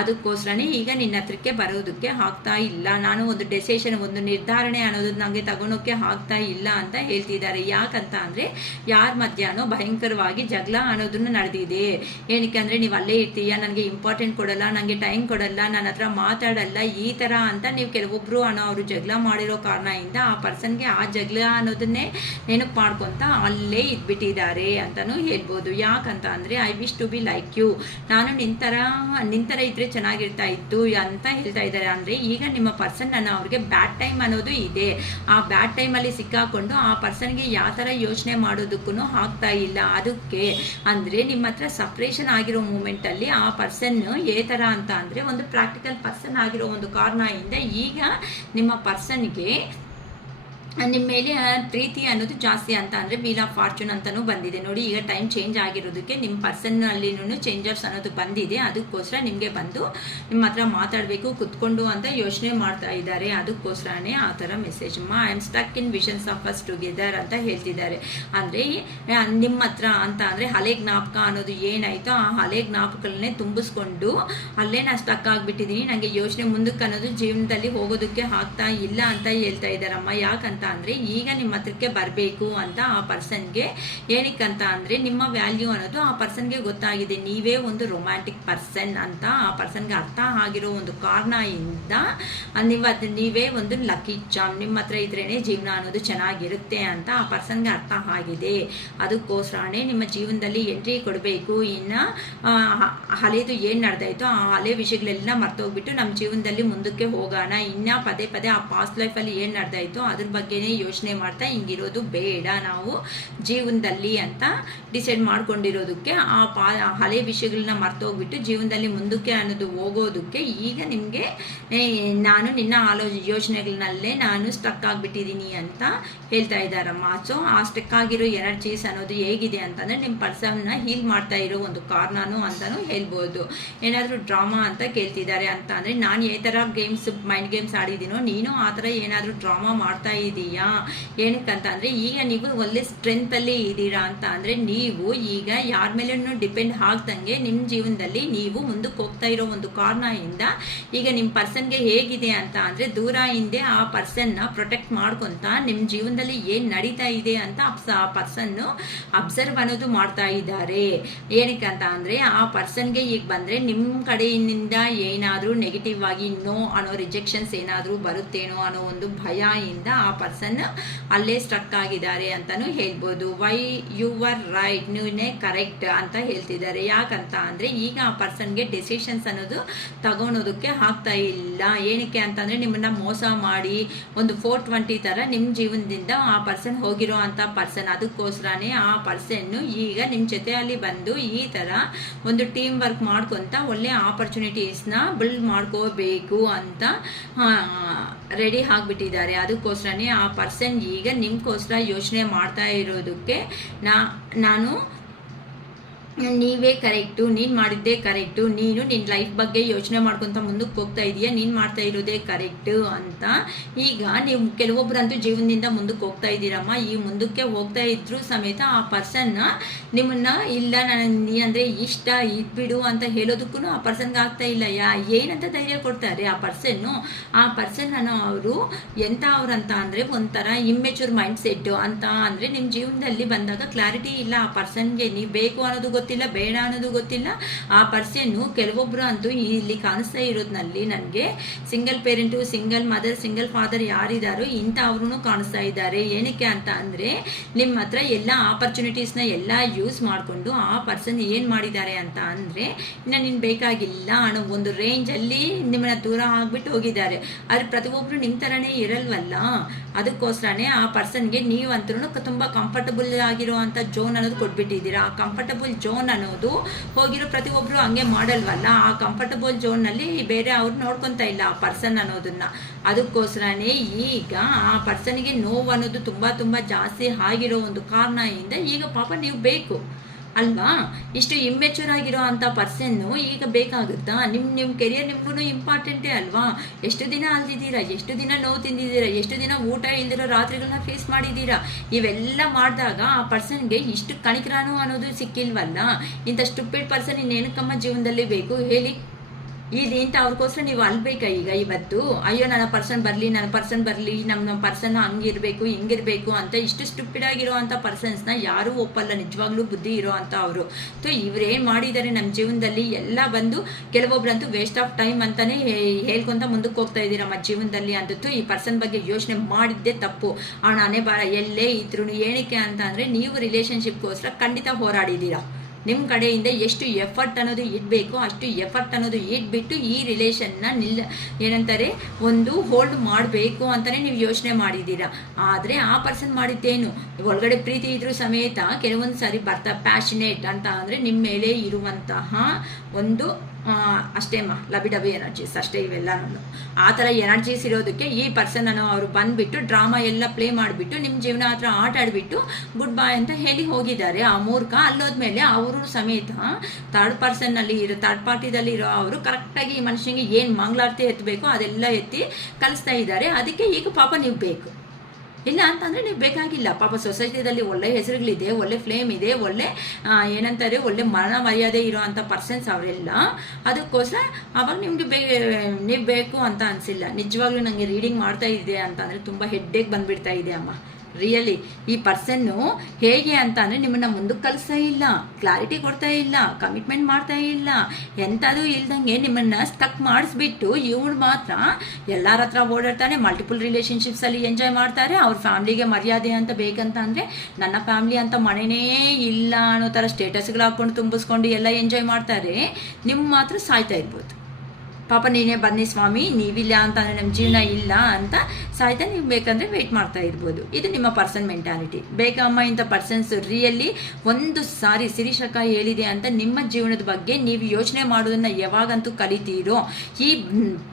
ಅದಕ್ಕೋಸ್ಕರನೇ ಈಗ ನಿನ್ನ ಹತ್ರಕ್ಕೆ ಬರೋದಕ್ಕೆ ಆಗ್ತಾ ಇಲ್ಲ. ನಾನು ಒಂದು ಡೆಸಿಷನ್, ಒಂದು ನಿರ್ಧಾರಣೆ ಅನ್ನೋದು ನನಗೆ ತಗೊಳೋಕ್ಕೆ ಆಗ್ತಾ ಇಲ್ಲ ಅಂತ ಹೇಳ್ತಿದ್ದಾರೆ. ಯಾಕಂತ ಅಂದರೆ ಯಾರ ಮಧ್ಯಾಹ್ನ ಭಯಂಕರವಾಗಿ ಜಗಳ ಅನ್ನೋದನ್ನು ನಡೆದಿದೆ. ಏನಕ್ಕೆ ಅಂದರೆ ನೀವು ಅಲ್ಲೇ ಇರ್ತೀಯ, ನನಗೆ ಇಂಪಾರ್ಟೆಂಟ್ ಕೊಡಲ್ಲ, ನನಗೆ ಟೈಮ್ ಕೊಡಲ್ಲ, ನನ್ನ ಹತ್ರ ಮಾತಾಡಲ್ಲ, ಈ ಥರ ಅಂತ ನೀವು ಕೆಲವೊಬ್ಬರು ಅನ್ನೋ ಅವರು ಜಗಳ ಮಾಡಿರೋ ಕಾರಣದಿಂದ ಆ ಪರ್ಸನ್ಗೆ ಆ ಜಗಳ ಅನ್ನೋದನ್ನೇ ನೆನಪು ಮಾಡ್ಕೊತ ಅಲ್ಲೇ ಇದ್ಬಿಟ್ಟಿದ್ದಾರೆ ಅಂತಲೂ ಹೇಳ್ಬೋದು. ಯಾಕಂತ ಅಂದರೆ I wish to be like you, ನಾನು ನಿನ್ನ ಥರ ಇದ್ದರೆ ಚೆನ್ನಾಗಿರ್ತಾ ಇತ್ತು ಅಂತ ಹೇಳ್ತಾ ಇದ್ದಾರೆ. ಅಂದರೆ ಈಗ ನಿಮ್ಮ ಪರ್ಸನ್ ಅವ್ರಿಗೆ ಬ್ಯಾಡ್ ಟೈಮ್ ಅನ್ನೋದು ಇದೆ. ಆ ಬ್ಯಾಡ್ ಟೈಮಲ್ಲಿ ಸಿಕ್ಕಾಕೊಂಡು ಆ ಪರ್ಸನ್ಗೆ ಯಾವ ಥರ ಯೋಚನೆ ಮಾಡೋದಕ್ಕೂ ಆಗ್ತಾ ಇಲ್ಲ. ಅದಕ್ಕೆ ಅಂದರೆ ನಿಮ್ಮ ಹತ್ರ ಸಪ್ರೇಷನ್ ಆಗಿರೋ ಮೂಮೆಂಟಲ್ಲಿ ಆ ಪರ್ಸನ್ ಏ ಥರ ಅಂತ ಅಂದರೆ ಒಂದು ಪ್ರಾಕ್ಟಿಕಲ್ ಪರ್ಸನ್ ಆಗಿರೋ ಒಂದು ಕಾರಣದಿಂದ ಈಗ ನಿಮ್ಮ ಪರ್ಸನ್ಗೆ ನಿಮ್ಮ ಮೇಲೆ ಪ್ರೀತಿ ಅನ್ನೋದು ಜಾಸ್ತಿ ಅಂತ ಅಂದರೆ ವೀಲ್ ಆಫ್ ಫಾರ್ಚೂನ್ ಅಂತಲೂ ಬಂದಿದೆ ನೋಡಿ. ಈಗ ಟೈಮ್ ಚೇಂಜ್ ಆಗಿರೋದಕ್ಕೆ ನಿಮ್ಮ ಪರ್ಸನ್ನಲ್ಲಿನೂ ಚೇಂಜರ್ಸ್ ಅನ್ನೋದು ಬಂದಿದೆ. ಅದಕ್ಕೋಸ್ಕರ ನಿಮಗೆ ಬಂದು ನಿಮ್ಮ ಹತ್ರ ಮಾತಾಡಬೇಕು ಕುತ್ಕೊಂಡು ಅಂತ ಯೋಚನೆ ಮಾಡ್ತಾ ಇದ್ದಾರೆ. ಅದಕ್ಕೋಸ್ಕರನೇ ಆ ಥರ message I am stuck in visions of us together ಅಂತ ಹೇಳ್ತಿದ್ದಾರೆ. ಅಂದರೆ ನಿಮ್ಮ ಹತ್ರ ಅಂತ ಅಂದರೆ ಹಳೆ ಜ್ಞಾಪಕ ಅನ್ನೋದು ಏನಾಯಿತೋ ಆ ಹಳೆ ಜ್ಞಾಪಕಗಳನ್ನೇ ತುಂಬಿಸ್ಕೊಂಡು ಅಲ್ಲೇ ನಾನು ಸ್ಟಕ್ ಆಗಿಬಿಟ್ಟಿದ್ದೀನಿ, ನನಗೆ ಯೋಚನೆ ಮುಂದಕ್ಕೆ ಅನ್ನೋದು ಜೀವನದಲ್ಲಿ ಹೋಗೋದಕ್ಕೆ ಆಗ್ತಾ ಇಲ್ಲ ಅಂತ ಹೇಳ್ತಾ ಇದ್ದಾರಮ್ಮ. ಯಾಕಂತ ಅಂದರೆ ಈಗ ನಿಮ್ಮ ಹತ್ರಕ್ಕೆ ಬರಬೇಕು ಅಂತ ಆ ಪರ್ಸನ್ಗೆ. ಏನಕ್ಕಂತ ಅಂದರೆ ನಿಮ್ಮ ವ್ಯಾಲ್ಯೂ ಅನ್ನೋದು ಆ ಪರ್ಸನ್ಗೆ ಗೊತ್ತಾಗಿದೆ. ನೀವೇ ಒಂದು ರೊಮ್ಯಾಂಟಿಕ್ ಪರ್ಸನ್ ಅಂತ ಆ ಪರ್ಸನ್ಗೆ ಅರ್ಥ ಆಗಿರೋ ಒಂದು ಕಾರಣದಿಂದ ನೀವೇ ಒಂದು ಲಕ್ಕಿ ಚಾಮ್. ನಿಮ್ಮ ಹತ್ರ ಇದ್ರೇ ಜೀವನ ಅನ್ನೋದು ಚೆನ್ನಾಗಿರುತ್ತೆ ಅಂತ ಆ ಪರ್ಸನ್ಗೆ ಅರ್ಥ ಆಗಿದೆ. ಅದಕ್ಕೋಸ್ಕರನೇ ನಿಮ್ಮ ಜೀವನದಲ್ಲಿ ಎಂಟ್ರಿ ಕೊಡಬೇಕು. ಇನ್ನು ಹಳೆಯದು ಏನು ನಡೆದಾಯ್ತು ಆ ಹಳೆ ವಿಷಯಗಳೆಲ್ಲ ಮರ್ತೋಗ್ಬಿಟ್ಟು ನಮ್ಮ ಜೀವನದಲ್ಲಿ ಮುಂದಕ್ಕೆ ಹೋಗೋಣ. ಇನ್ನು ಪದೇ ಪದೇ ಆ ಪಾಸ್ಟ್ ಲೈಫಲ್ಲಿ ಏನು ನಡೆದಾಯ್ತು ಅದ್ರ ಬಗ್ಗೆನೇ ಯೋಚನೆ ಮಾಡ್ತಾ ಹಿಂಗಿರೋದು ಬೇಡ ನಾವು ಜೀವನದಲ್ಲಿ ಅಂತ ಡಿಸೈಡ್ ಮಾಡ್ಕೊಂಡಿರೋದಕ್ಕೆ ಆ ಹಳೆ ವಿಷಯಗಳನ್ನ ಮರ್ತೋಗ್ಬಿಟ್ಟು ಜೀವನದಲ್ಲಿ ಮುಂದಕ್ಕೆ ಅನ್ನೋದು ಹೋಗೋದಕ್ಕೆ ಈಗ ನಿಮಗೆ ನಾನು ನಿನ್ನ ಯೋಚನೆಗಳನ್ನಲ್ಲೇ ನಾನು ಸ್ಟಕ್ ಆಗಿಬಿಟ್ಟಿದ್ದೀನಿ ಅಂತ ಹೇಳ್ತಾ ಇದ್ದಾರಮ್ಮ. ಸೊ ಆ ಸ್ಟಕ್ ಆಗಿರೋ ಎನರ್ಜೀಸ್ ಅನ್ನೋದು ಹೇಗಿದೆ ಅಂತಂದರೆ ನಿಮ್ಮ ಪರ್ಸನ್ನ ಹೀಲ್ ಮಾಡ್ತಾ ಇರೋ ಒಂದು ಕಾರಣನೂ ಅಂತಲೂ ಹೇಳ್ಬೋದು. ಏನಾದರೂ ಡ್ರಾಮಾ ಅಂತ ಕೇಳ್ತಿದ್ದಾರೆ ಅಂತ ಅಂದರೆ ನಾನು ಯಾವ ಥರ ಮೈಂಡ್ ಗೇಮ್ಸ್ ಆಡಿದ್ದೀನೋ ನೀನು ಆ ಥರ ಏನಾದರೂ ಡ್ರಾಮಾ ಮಾಡ್ತಾ ಇದ್ದೀಯಾ. ಏನಕ್ಕಂತ ಅಂದರೆ ಈಗ ನೀವು ಒಳ್ಳೆ ಸ್ಟ್ರೆಂತಲ್ಲಿ ಇದ್ದೀರಾ ಅಂತ ಅಂದರೆ ನೀವು ಈಗ ಯಾರ ಮೇಲೂ ಡಿಪೆಂಡ್ ಆಗ್ದಂಗೆ ನಿಮ್ಮ ಜೀವನದಲ್ಲಿ ನೀವು ಮುಂದಕ್ಕೆ ಹೋಗ್ತಾ ಇರೋ ಒಂದು ಕಾರಣದಿಂದ ಈಗ ನಿಮ್ಮ ಪರ್ಸನ್ಗೆ ಹೇಗಿದೆ ಅಂತ ಅಂದರೆ ದೂರ ಹಿಂದೆ ಆ ಪರ್ಸನ್ನ ಪ್ರೊಟೆಕ್ಟ್ ಮಾಡ್ಕೊತ ನಿಮ್ಮ ಜೀವನದಲ್ಲಿ ಏನು ನಡೀತಾ ಇದೆ ಅಂತ ಆ ಪರ್ಸನ್ನು ಅಬ್ಸರ್ವ್ ಅನ್ನೋದು ಮಾಡ್ತಾ ಇದ್ದಾರೆ. ಏನಕ್ಕೆ ಅಂತ ಅಂದರೆ ಆ ಪರ್ಸನ್ಗೆ ಈಗ ಬಂದರೆ ನಿಮ್ಮ ಕಡೆಯಿಂದ ಏನಾದರೂ ನೆಗೆಟಿವ್ ಆಗಿ ನೋ ಅನ್ನೋ ರಿಜೆಕ್ಷನ್ಸ್ ಏನಾದರೂ ಬರುತ್ತೇನೋ ಅನ್ನೋ ಒಂದು ಭಯದಿಂದ ಆ ಪರ್ಸನ್ ಅಲ್ಲೇ ಸ್ಟ್ರಕ್ ಆಗಿದ್ದಾರೆ ಅಂತಲೂ ಹೇಳ್ಬೋದು. ವೈ ಯು ಆರ್ ರೈಟ್, ನೀವೇ ಕರೆಕ್ಟ್ ಅಂತ ಹೇಳ್ತಿದ್ದಾರೆ. ಯಾಕಂತ ಅಂದರೆ ಈಗ ಆ ಪರ್ಸನ್ಗೆ ಡೆಸಿಷನ್ಸ್ ಅನ್ನೋದು ತಗೊಳೋದಕ್ಕೆ ಆಗ್ತಾ ಇಲ್ಲ. ಏನಕ್ಕೆ ಅಂತಂದರೆ ನಿಮ್ಮನ್ನ ಮೋಸ ಮಾಡಿ ಒಂದು 420 ಥರ ನಿಮ್ಮ ಜೀವನದಿಂದ ಆ ಪರ್ಸನ್ ಹೋಗಿರೋ ಅಂಥ ಪರ್ಸನ್. ಅದಕ್ಕೋಸ್ಕರನೇ ಆ ಪರ್ಸನ್ನು ಈಗ ನಿಮ್ಮ ಜೊತೆಯಲ್ಲಿ ಬಂದು ಈ ಥರ ಒಂದು ಟೀಮ್ ವರ್ಕ್ ಮಾಡ್ಕೊತ ಒಳ್ಳೆ ಆಪರ್ಚುನಿಟೀಸ್ನ ಬಿಲ್ಡ್ ಮಾಡ್ಕೋಬೇಕು ಅಂತ ರೆಡಿ ಆಗಿಬಿಟ್ಟಿದ್ದಾರೆ. ಅದಕ್ಕೋಸ್ಕರನೇ ಆ ಪರ್ಸನ್ ಈಗ ನಿಮ್ಗೋಸ್ಕರ ಯೋಚನೆ ಮಾಡ್ತಾ ಇರೋದಕ್ಕೆ ನಾನು ನೀವೇ ಕರೆಕ್ಟು, ನೀನು ಮಾಡಿದ್ದೇ ಕರೆಕ್ಟು, ನೀನು ನಿನ್ನ ಲೈಫ್ ಬಗ್ಗೆ ಯೋಚನೆ ಮಾಡ್ಕೊತ ಮುಂದಕ್ಕೆ ಹೋಗ್ತಾ ಇದೆಯಾ, ನೀನು ಮಾಡ್ತಾ ಇರೋದೇ ಕರೆಕ್ಟು ಅಂತ. ಈಗ ನೀವು ಕೆಲವೊಬ್ಬರಂತೂ ಜೀವನದಿಂದ ಮುಂದಕ್ಕೆ ಹೋಗ್ತಾ ಇದ್ದೀರಮ್ಮ. ಈ ಮುಂದಕ್ಕೆ ಹೋಗ್ತಾ ಇದ್ರೂ ಸಮೇತ ಆ ಪರ್ಸನ್ನ ನಿಮ್ಮನ್ನ ಇಲ್ಲ ನೀನಂದರೆ ಇಷ್ಟ ಇದ್ಬಿಡು ಅಂತ ಹೇಳೋದಕ್ಕೂ ಆ ಪರ್ಸನ್ಗೆ ಆಗ್ತಾ ಇಲ್ಲ. ಏನಂತ ಧೈರ್ಯ ಕೊಡ್ತಾರೆ ಆ ಪರ್ಸನ್ನು? ಆ ಪರ್ಸನ್ ಅವರು ಎಂಥ ಅವ್ರಂತ ಅಂದರೆ ಒಂಥರ ಇಮ್ಮೆಚೂರ್ ಮೈಂಡ್ ಸೆಟ್ ಅಂತ. ಅಂದರೆ ನಿಮ್ಮ ಜೀವನದಲ್ಲಿ ಬಂದಾಗ ಕ್ಲಾರಿಟಿ ಇಲ್ಲ. ಆ ಪರ್ಸನ್ಗೆ ನೀವು ಬೇಕು ಅನ್ನೋದು ಗೊತ್ತಿಲ್ಲ, ಬೇಡ ಅನ್ನೋದು ಗೊತ್ತಿಲ್ಲ. ಆ ಪರ್ಸನ್ನು ಕೆಲವೊಬ್ರು ಅಂತೂ ಇಲ್ಲಿ ಕಾಣಿಸ್ತಾ ಇರೋದ್ನಲ್ಲಿ ನನಗೆ single parent, single mother, single father ಯಾರಿದ್ದಾರೋ ಇಂಥವ್ರು ಕಾಣಿಸ್ತಾ ಇದ್ದಾರೆ. ಏನಕ್ಕೆ ಅಂತ ಅಂದರೆ ನಿಮ್ಮ ಹತ್ರ ಎಲ್ಲ ಆಪರ್ಚುನಿಟೀಸ್ನ ಎಲ್ಲ ಯೂಸ್ ಮಾಡಿಕೊಂಡು ಆ ಪರ್ಸನ್ ಏನು ಮಾಡಿದ್ದಾರೆ ಅಂತ ಅಂದರೆ ಇನ್ನು ನೀನು ಬೇಕಾಗಿಲ್ಲ ಅನ್ನೋ ಒಂದು ರೇಂಜಲ್ಲಿ ನಿಮ್ಮನ್ನ ದೂರ ಆಗಿಬಿಟ್ಟು ಹೋಗಿದ್ದಾರೆ. ಆದರೆ ಪ್ರತಿಯೊಬ್ಬರು ನಿಮ್ಮ ಥರನೇ ಇರಲ್ವಲ್ಲ. ಅದಕ್ಕೋಸ್ಕರನೇ ಆ ಪರ್ಸನ್ಗೆ ನೀವಂತರೂ ತುಂಬ ಕಂಫರ್ಟಬಲ್ ಆಗಿರೋ ಅಂಥ ಜೋನ್ ಅನ್ನೋದು ಕೊಟ್ಬಿಟ್ಟಿದ್ದೀರಾ. ಆ ಕಂಫರ್ಟಬಲ್ ಜೋನ್ ಅನ್ನೋದು ಹೋಗಿರೋ ಪ್ರತಿಯೊಬ್ಬರು ಹಂಗೆ ಮಾಡಲ್ವಲ್ಲ. ಆ ಕಂಫರ್ಟಬಲ್ ಝೋನ್ನಲ್ಲಿ ಬೇರೆ ಅವ್ರು ನೋಡ್ಕೊತಾ ಇಲ್ಲ ಆ ಪರ್ಸನ್ ಅನ್ನೋದನ್ನ. ಅದಕ್ಕೋಸ್ಕರನೇ ಈಗ ಆ ಪರ್ಸನ್ಗೆ ನೋವು ಅನ್ನೋದು ತುಂಬ ಜಾಸ್ತಿ ಆಗಿರೋ ಒಂದು ಕಾರಣದಿಂದ ಈಗ ಪಾಪ ನೀವು ಬೇಕು ಅಲ್ವಾ. ಇಷ್ಟು ಇಮ್ಮೆಚೂರ್ ಆಗಿರೋ ಅಂಥ ಪರ್ಸನ್ನು ಈಗ ಬೇಕಾಗುತ್ತಾ? ನಿಮ್ಮ ಕೆರಿಯರ್ ನಿಮ್ಗೂ ಇಂಪಾರ್ಟೆಂಟೇ ಅಲ್ವಾ. ಎಷ್ಟು ದಿನ ಅಲ್ದಿದ್ದೀರಾ, ಎಷ್ಟು ದಿನ ನೋವು ತಿಂದಿದ್ದೀರಾ, ಎಷ್ಟು ದಿನ ಊಟ ಇಲ್ದಿರೋ ರಾತ್ರಿಗಳನ್ನ ಫೇಸ್ ಮಾಡಿದ್ದೀರಾ. ಇವೆಲ್ಲ ಮಾಡಿದಾಗ ಆ ಪರ್ಸನ್ಗೆ ಇಷ್ಟು ಕಣಿಕರಾನು ಅನ್ನೋದು ಸಿಕ್ಕಿಲ್ವಲ್ಲ. ಇಂಥ ಸ್ಟುಪಿಡ್ ಪರ್ಸನ್ ಇನ್ನೇನಕ್ಕಮ್ಮ ಜೀವನದಲ್ಲಿ ಬೇಕು ಹೇಳಿ? ಇಂಥ ಅವ್ರಿಗೋಸ್ಕರ ನೀವು ಅಲ್ಬೇಕಾ ಈಗ ಇವತ್ತು? ಅಯ್ಯೋ ನನ್ನ ಪರ್ಸನ್ ಬರಲಿ, ನಮ್ಮ ಪರ್ಸನ್ ಹಂಗಿರಬೇಕು ಹಿಂಗಿರಬೇಕು ಅಂತ ಇಷ್ಟು ಸ್ಟುಪಿಡ್ ಆಗಿರೋ ಅಂಥ ಪರ್ಸನ್ಸ್ನ ಯಾರೂ ಒಪ್ಪಲ್ಲ, ನಿಜವಾಗ್ಲೂ ಬುದ್ಧಿ ಇರೋ ಅಂಥ ಅವರು. ಸೊ ಇವ್ರೇನು ಮಾಡಿದ್ದಾರೆ ನಮ್ಮ ಜೀವನದಲ್ಲಿ ಎಲ್ಲ ಬಂದು ಕೆಲವೊಬ್ರಂತೂ ವೇಸ್ಟ್ ಆಫ್ ಟೈಮ್ ಅಂತಲೇ ಹೇಳ್ಕೊತ ಮುಂದಕ್ಕೆ ಹೋಗ್ತಾ ಇದ್ದೀರಮ್ಮ ಜೀವನದಲ್ಲಿ. ಅಂತೂ ಈ ಪರ್ಸನ್ ಬಗ್ಗೆ ಯೋಚನೆ ಮಾಡಿದ್ದೇ ತಪ್ಪು. ನಾನೇ ಬಾರ ಎಲ್ಲೇ ಇದ್ರು. ಏನಕ್ಕೆ ಅಂತ ಅಂದರೆ ನೀವು ರಿಲೇಷನ್ಶಿಪ್ಗೋಸ್ಕರ ಖಂಡಿತ ಹೋರಾಡಿದ್ದೀರಾ. ನಿಮ್ಮ ಕಡೆಯಿಂದ ಎಷ್ಟು ಎಫರ್ಟ್ ಅನ್ನೋದು ಇಡಬೇಕು ಅಷ್ಟು ಎಫರ್ಟ್ ಅನ್ನೋದು ಇಟ್ಬಿಟ್ಟು ಈ ರಿಲೇಷನ್ನ ಏನಂತಾರೆ ಒಂದು ಹೋಲ್ಡ್ ಮಾಡಬೇಕು ಅಂತಲೇ ನೀವು ಯೋಚನೆ ಮಾಡಿದ್ದೀರಾ. ಆದರೆ ಆ ಪರ್ಸನ್ ಮಾಡಿದ್ದೇನು? ಒಳಗಡೆ ಪ್ರೀತಿ ಇದ್ರೂ ಸಮೇತ ಕೆಲವೊಂದು ಸಾರಿ ಪ್ಯಾಷನೇಟ್ ಅಂತ ಅಂದರೆ ನಿಮ್ಮ ಮೇಲೆ ಇರುವಂತಹ ಒಂದು ಅಷ್ಟೇಮ್ಮ ಲಬಿಡಬಿ ಎನರ್ಜೀಸ್ ಅಷ್ಟೇ ಇವೆಲ್ಲ. ಆ ಥರ ಎನರ್ಜೀಸ್ ಇರೋದಕ್ಕೆ ಈ ಪರ್ಸನ್ ಅವರು ಬಂದುಬಿಟ್ಟು ಡ್ರಾಮಾ ಎಲ್ಲ ಪ್ಲೇ ಮಾಡಿಬಿಟ್ಟು ನಿಮ್ಮ ಜೀವನ ಹತ್ರ ಆಟ ಆಡಿಬಿಟ್ಟು ಗುಡ್ ಬಾಯ್ ಅಂತ ಹೇಳಿ ಹೋಗಿದ್ದಾರೆ. ಆ ಮೂರ್ಖ ಅಲ್ಲೋದ್ಮೇಲೆ ಅವರು ಸಮೇತ ಥರ್ಡ್ ಪಾರ್ಟಿದಲ್ಲಿ ಇರೋ ಅವರು ಕರೆಕ್ಟಾಗಿ ಈ ಮನುಷ್ಯನಿಗೆ ಏನು ಮಂಗಳಾರತಿ ಎತ್ತಬೇಕು ಅದೆಲ್ಲ ಎತ್ತಿ ಕಲಿಸ್ತಾ ಇದ್ದಾರೆ. ಅದಕ್ಕೆ ಈಗ ಪಾಪ ನೀವು ಬೇಕು. ಇಲ್ಲ ಅಂತಂದರೆ ನೀವು ಬೇಕಾಗಿಲ್ಲ. ಪಾಪ ಸೊಸೈಟಿದಲ್ಲಿ ಒಳ್ಳೆ ಹೆಸರುಗಳಿದೆ, ಒಳ್ಳೆ ಫ್ಲೇಮ್ ಇದೆ, ಒಳ್ಳೆ ಏನಂತಾರೆ ಒಳ್ಳೆ ಮರ್ಯಾದೆ ಇರೋ ಅಂಥ ಪರ್ಸನ್ಸ್ ಅವರೆಲ್ಲ. ಅದಕ್ಕೋಸ್ಕರ ಅವಾಗ ನಿಮಗೆ ನೀವು ಬೇಕು ಅಂತ ಅನಿಸಿಲ್ಲ. ನಿಜವಾಗ್ಲೂ ನನಗೆ ರೀಡಿಂಗ್ ಮಾಡ್ತಾ ಇದೆ ಅಂತಂದರೆ ತುಂಬ ಹೆಡ್ಡೇಕ್ ಬಂದುಬಿಡ್ತಾ ಇದೆ ಅಮ್ಮ. ರಿಯಲಿ ಈ ಪರ್ಸನ್ನು ಹೇಗೆ ಅಂತ ಅಂದರೆ ನಿಮ್ಮನ್ನು ಮುಂದಕ್ಕೆ ಕಳಿಸ್ತಾ ಇಲ್ಲ, ಕ್ಲಾರಿಟಿ ಕೊಡ್ತಾ ಇಲ್ಲ, ಕಮಿಟ್ಮೆಂಟ್ ಮಾಡ್ತಾ ಇಲ್ಲ, ಎಂಥದ್ದು ಇಲ್ದಂಗೆ ನಿಮ್ಮನ್ನು ಸ್ಟಕ್ ಮಾಡಿಸ್ಬಿಟ್ಟು ಇವ್ರು ಮಾತ್ರ ಎಲ್ಲರ ಹತ್ರ ಓಡಾಡ್ತಾನೆ, ಮಲ್ಟಿಪಲ್ ರಿಲೇಷನ್ಶಿಪ್ಸಲ್ಲಿ ಎಂಜಾಯ್ ಮಾಡ್ತಾರೆ. ಅವ್ರ ಫ್ಯಾಮ್ಲಿಗೆ ಮರ್ಯಾದೆ ಅಂತ ಬೇಕಂತ ಅಂದರೆ ನನ್ನ ಫ್ಯಾಮ್ಲಿ ಅಂತ ಮನೆಯೇ ಇಲ್ಲ ಅನ್ನೋ ಥರ ಸ್ಟೇಟಸ್ಗಳು ಹಾಕ್ಕೊಂಡು ತುಂಬಿಸ್ಕೊಂಡು ಎಲ್ಲ ಎಂಜಾಯ್ ಮಾಡ್ತಾರೆ. ನಿಮ್ಮ ಮಾತ್ರ ಸಾಯ್ತಾ ಇರ್ಬೋದು. ಪಾಪ ನೀನೇ ಬನ್ನಿ ಸ್ವಾಮಿ, ನೀವಿಲ್ಲ ಅಂತಂದರೆ ನಮ್ಮ ಜೀವನ ಇಲ್ಲ ಅಂತ ಸಾಯ್ತಾ ನೀವು ಬೇಕಂದರೆ ವೆಯ್ಟ್ ಮಾಡ್ತಾ ಇರ್ಬೋದು. ಇದು ನಿಮ್ಮ ಪರ್ಸನ್ ಮೆಂಟಾಲಿಟಿ. ಬೇಕಮ್ಮ ಇಂಥ ಪರ್ಸನ್ಸ್ ರಿಯಲಿ ಒಂದು ಸಾರಿ ಶಿರೀಷಕ್ಕ ಹೇಳಿದೆ ಅಂತ ನಿಮ್ಮ ಜೀವನದ ಬಗ್ಗೆ ನೀವು ಯೋಚನೆ ಮಾಡೋದನ್ನು ಯಾವಾಗಂತೂ ಕಲಿತೀರೋ ಈ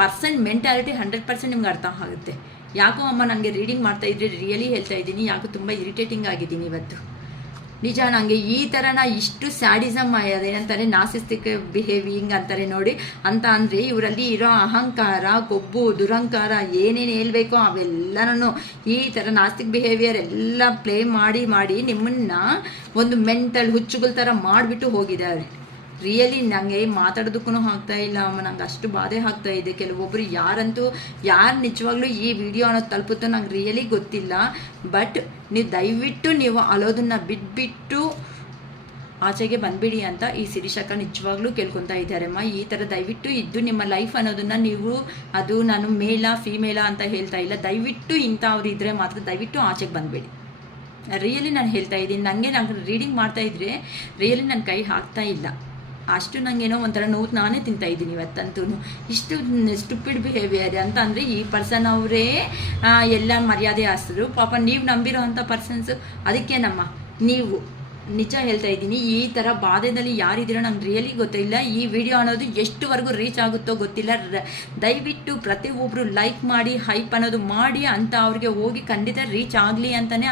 ಪರ್ಸನ್ ಮೆಂಟಾಲಿಟಿ 100% ನಿಮ್ಗೆ ಅರ್ಥ ಆಗುತ್ತೆ. ಯಾಕೋ ಅಮ್ಮ ನನಗೆ ರೀಡಿಂಗ್ ಮಾಡ್ತಾ ಇದ್ರೆ ರಿಯಲಿ ಹೇಳ್ತಾ ಇದ್ದೀನಿ, ಯಾಕೋ ತುಂಬ ಇರಿಟೇಟಿಂಗ್ ಆಗಿದ್ದೀನಿ ಇವತ್ತು. ನಿಜ ನನಗೆ ಈ ಥರನ ಇಷ್ಟು ಸ್ಯಾಡಿಸಮ್ ಅದೇನಂತಾರೆ ನಾರ್ಸಿಸ್ಟಿಕ್ ಬಿಹೇವಿಂಗ್ ಅಂತಾರೆ ನೋಡಿ ಅಂತ ಅಂದರೆ ಇವರಲ್ಲಿ ಇರೋ ಅಹಂಕಾರ, ಕೊಬ್ಬು, ದುರಂಕಾರ ಏನೇನು ಹೇಳ್ಬೇಕೋ ಅವೆಲ್ಲನೂ ಈ ಥರ ನಾಸ್ತಿಕ್ ಬಿಹೇವಿಯರ್ ಎಲ್ಲ ಪ್ಲೇ ಮಾಡಿ ನಿಮ್ಮನ್ನು ಒಂದು ಮೆಂಟಲ್ ಹುಚ್ಚುಗಳ ಥರ ಮಾಡಿಬಿಟ್ಟು ಹೋಗಿದ್ದಾರೆ. ರಿಯಲಿ ನನಗೆ ಮಾತಾಡೋದಕ್ಕೂ ಆಗ್ತಾ ಇಲ್ಲ ಅಮ್ಮ, ನಂಗೆ ಅಷ್ಟು ಬಾಧೆ ಆಗ್ತಾ ಇದೆ. ಕೆಲವೊಬ್ಬರು ಯಾರು ನಿಜವಾಗ್ಲೂ ಈ ವಿಡಿಯೋ ಅನ್ನೋದು ತಲುಪುತ್ತೋ ನಂಗೆ ರಿಯಲಿ ಗೊತ್ತಿಲ್ಲ. ಬಟ್ ನೀವು ದಯವಿಟ್ಟು ನೀವು ಅಳೋದನ್ನು ಬಿಟ್ಬಿಟ್ಟು ಆಚೆಗೆ ಬಂದ್ಬಿಡಿ ಅಂತ ಈ ಶಿರೀಷಕ್ಕ ನಿಜವಾಗ್ಲೂ ಕೇಳ್ಕೊತಾ ಇದ್ದಾರಮ್ಮ. ಈ ಥರ ದಯವಿಟ್ಟು ಇದ್ದು ನಿಮ್ಮ ಲೈಫ್ ಅನ್ನೋದನ್ನು ನೀವು, ಅದು ನಾನು ಮೇಲಾ ಫೀಮೇಲಾ ಅಂತ ಹೇಳ್ತಾ ಇಲ್ಲ, ದಯವಿಟ್ಟು ಇಂಥವ್ರು ಇದ್ದರೆ ಮಾತ್ರ ದಯವಿಟ್ಟು ಆಚೆಗೆ ಬಂದ್ಬೇಡಿ. ರಿಯಲಿ ನಾನು ಹೇಳ್ತಾ ಇದ್ದೀನಿ, ನಾನು ರೀಡಿಂಗ್ ಮಾಡ್ತಾ ಇದ್ರೆ ರಿಯಲಿ ನನ್ನ ಕೈ ಹಾಕ್ತಾ ಇಲ್ಲ. ಅಷ್ಟು ನನಗೇನೋ ಒಂಥರ ನೋವು ನಾನೇ ತಿಂತಾ ಇದ್ದೀನಿ ಇವತ್ತಂತೂ. ಇಷ್ಟು ಸ್ಟುಪಿಡ್ ಬಿಹೇವಿಯರ್ ಅಂತ ಅಂದರೆ ಈ ಪರ್ಸನ್ ಅವರೇ ಎಲ್ಲ ಮರ್ಯಾದೆ ಹಾಸಿದ್ರು. ಪಾಪ ನೀವು ನಂಬಿರೋ ಅಂಥ ಪರ್ಸನ್ಸು ಅದಕ್ಕೇನಮ್ಮ ನೀವು ನಿಜ ಹೇಳ್ತಾ ಇದ್ದೀನಿ, ಈ ಥರ ಬಾಧೆದಲ್ಲಿ ಯಾರಿದ್ದೀರೋ ನಂಗೆ ರಿಯಲಿ ಗೊತ್ತಿಲ್ಲ. ಈ ವಿಡಿಯೋ ಅನ್ನೋದು ಎಷ್ಟುವರೆಗೂ ರೀಚ್ ಆಗುತ್ತೋ ಗೊತ್ತಿಲ್ಲ. ದಯವಿಟ್ಟು ಪ್ರತಿಯೊಬ್ಬರು ಲೈಕ್ ಮಾಡಿ, ಹೈಪ್ ಅನ್ನೋದು ಮಾಡಿ ಅಂತ ಅವ್ರಿಗೆ ಹೋಗಿ ಖಂಡಿತ ರೀಚ್ ಆಗಲಿ ಅಂತಲೇ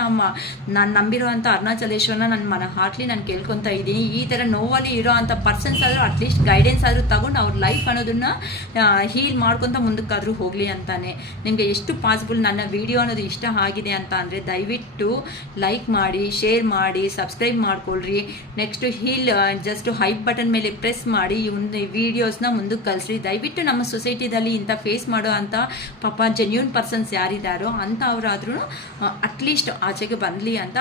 ನಾನು ನಂಬಿರೋ ಅಂಥ ಅರುಣಾಚಲೇಶ್ವರನ ನನ್ನ ಹಾರ್ಟ್ಲಿ ನಾನು ಕೇಳ್ಕೊತಾ ಇದ್ದೀನಿ. ಈ ಥರ ನೋವಲ್ಲಿ ಇರೋ ಅಂಥ ಪರ್ಸನ್ಸ್ ಆದರೂ ಅಟ್ಲೀಸ್ಟ್ ಗೈಡೆನ್ಸ್ ಆದರೂ ತಗೊಂಡು ಅವ್ರ ಲೈಫ್ ಅನ್ನೋದನ್ನು ಹೀಲ್ ಮಾಡ್ಕೊತ ಮುಂದಕ್ಕಾದರೂ ಹೋಗಲಿ ಅಂತಾನೆ. ನಿಮಗೆ ಎಷ್ಟು ಪಾಸಿಬಲ್ ನನ್ನ ವಿಡಿಯೋ ಅನ್ನೋದು ಇಷ್ಟ ಆಗಿದೆ ಅಂತ ಅಂದರೆ ದಯವಿಟ್ಟು ಲೈಕ್ ಮಾಡಿ, ಶೇರ್ ಮಾಡಿ, ಸಬ್ಸ್ಕ್ರೈಬ್ ಮಾಡ್ಕೊಳ್ರಿ. Next heal just hype button ಮೇಲೆ ಪ್ರೆಸ್ ಮಾಡಿ ಈ ಒಂದು ವಿಡಿಯೋಸ್ನ ಮುಂದಕ್ಕೆ ಕಳಿಸ್ರಿ. ದಯವಿಟ್ಟು ನಮ್ಮ ಸೊಸೈಟಿದಲ್ಲಿ ಇಂಥ ಫೇಸ್ ಮಾಡೋ ಅಂಥ ಪಾಪ ಜೆನ್ಯೂನ್ ಪರ್ಸನ್ಸ್ ಯಾರಿದ್ದಾರೋ ಅಂತ ಅವರಾದ್ರೂ ಅಟ್ಲೀಸ್ಟ್ ಆಚೆಗೆ ಬರಲಿ ಅಂತ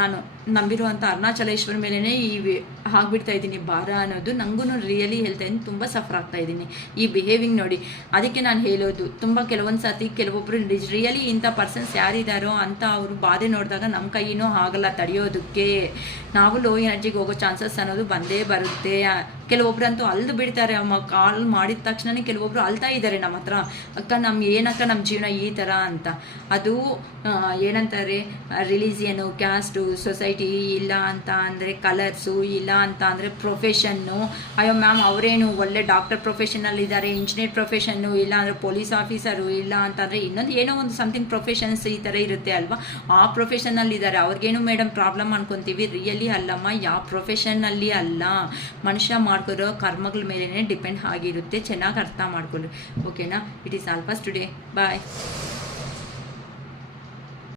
ನಾನು ನಂಬಿರುವಂಥ ಅರುಣಾಚಲೇಶ್ವರ ಮೇಲೇ ಆಗ್ಬಿಡ್ತಾ ಇದ್ದೀನಿ ಭಾರ ಅನ್ನೋದು. ನನಗೂ ರಿಯಲಿ ಹೇಳ್ತಾ ಇದ್ದೀನಿ, ತುಂಬ ಸಫರ್ ಆಗ್ತಾ ಇದ್ದೀನಿ ಈ ಬಿಹೇವಿಂಗ್ ನೋಡಿ. ಅದಕ್ಕೆ ನಾನು ಹೇಳೋದು, ತುಂಬ ಕೆಲವೊಂದು ಸತಿ ಕೆಲವೊಬ್ಬರು ರಿಯಲಿ ಇಂಥ ಪರ್ಸನ್ಸ್ ಯಾರಿದ್ದಾರೋ ಅಂತ ಅವರು ಬಾಧೆ ನೋಡಿದಾಗ ನಮ್ಮ ಕೈಯೂ ಆಗಲ್ಲ ತಡೆಯೋದಕ್ಕೆ. ನಾವು ಲೋ ಎನರ್ಜಿಗೆ ಹೋಗೋ ಚಾನ್ಸಸ್ ಅನ್ನೋದು ಬಂದೇ ಬರುತ್ತೆ. ಕೆಲವೊಬ್ರು ಅಂತೂ ಅಲ್ದು ಬಿಡ್ತಾರೆ ಅಮ್ಮ. ಕಾಲ್ ಮಾಡಿದ ತಕ್ಷಣನೇ ಕೆಲವೊಬ್ರು ಅಳ್ತಾ ಇದ್ದಾರೆ ನಮ್ಮ ಹತ್ರ, ಅಕ್ಕ ಏನಕ್ಕ ನಮ್ಮ ಜೀವನ ಈ ಥರ ಅಂತ. ಅದು ಏನಂತಾರೆ ರಿಲಿಜಿಯನು, ಕ್ಯಾಸ್ಟು, ಸೊಸೈಟಿ, ಇಲ್ಲ ಅಂತ ಅಂದರೆ ಕಲರ್ಸು, ಇಲ್ಲ ಅಂತ ಅಂದರೆ ಪ್ರೊಫೆಷನ್ನು. ಅಯ್ಯೋ ಮ್ಯಾಮ್ ಅವರೇನು ಒಳ್ಳೆ ಡಾಕ್ಟರ್ ಪ್ರೊಫೆಷನಲ್ಲಿದ್ದಾರೆ, ಇಂಜಿನಿಯರ್ ಪ್ರೊಫೆಷನ್ನು, ಇಲ್ಲ ಅಂದರೆ ಪೊಲೀಸ್ ಆಫೀಸರು, ಇಲ್ಲ ಅಂತಂದರೆ ಇನ್ನೊಂದು ಏನೋ ಒಂದು ಸಮಥಿಂಗ್ ಪ್ರೊಫೆಷನ್ಸ್ ಈ ಥರ ಇರುತ್ತೆ ಅಲ್ವಾ, ಆ ಪ್ರೊಫೆಷನಲ್ಲಿದ್ದಾರೆ. ಅವ್ರಿಗೇನು ಮೇಡಮ್ ಪ್ರಾಬ್ಲಮ್ ಅನ್ಕೊತೀವಿ, ರಿಯಲಿ ಅಲ್ಲಮ್ಮ. ಯಾವ ಪ್ರೊಫೆಷನ್ನಲ್ಲಿ ಅಲ್ಲ, ಮನುಷ್ಯ ಮಾಡ್ಕೊರೋ ಕರ್ಮಗಳ ಮೇಲೇ ಡಿಪೆಂಡ್ ಆಗಿರುತ್ತೆ. ಚೆನ್ನಾಗಿ ಅರ್ಥ ಮಾಡ್ಕೊಳ್ಳಿ, ಓಕೆನಾ? It is all for today. Bye.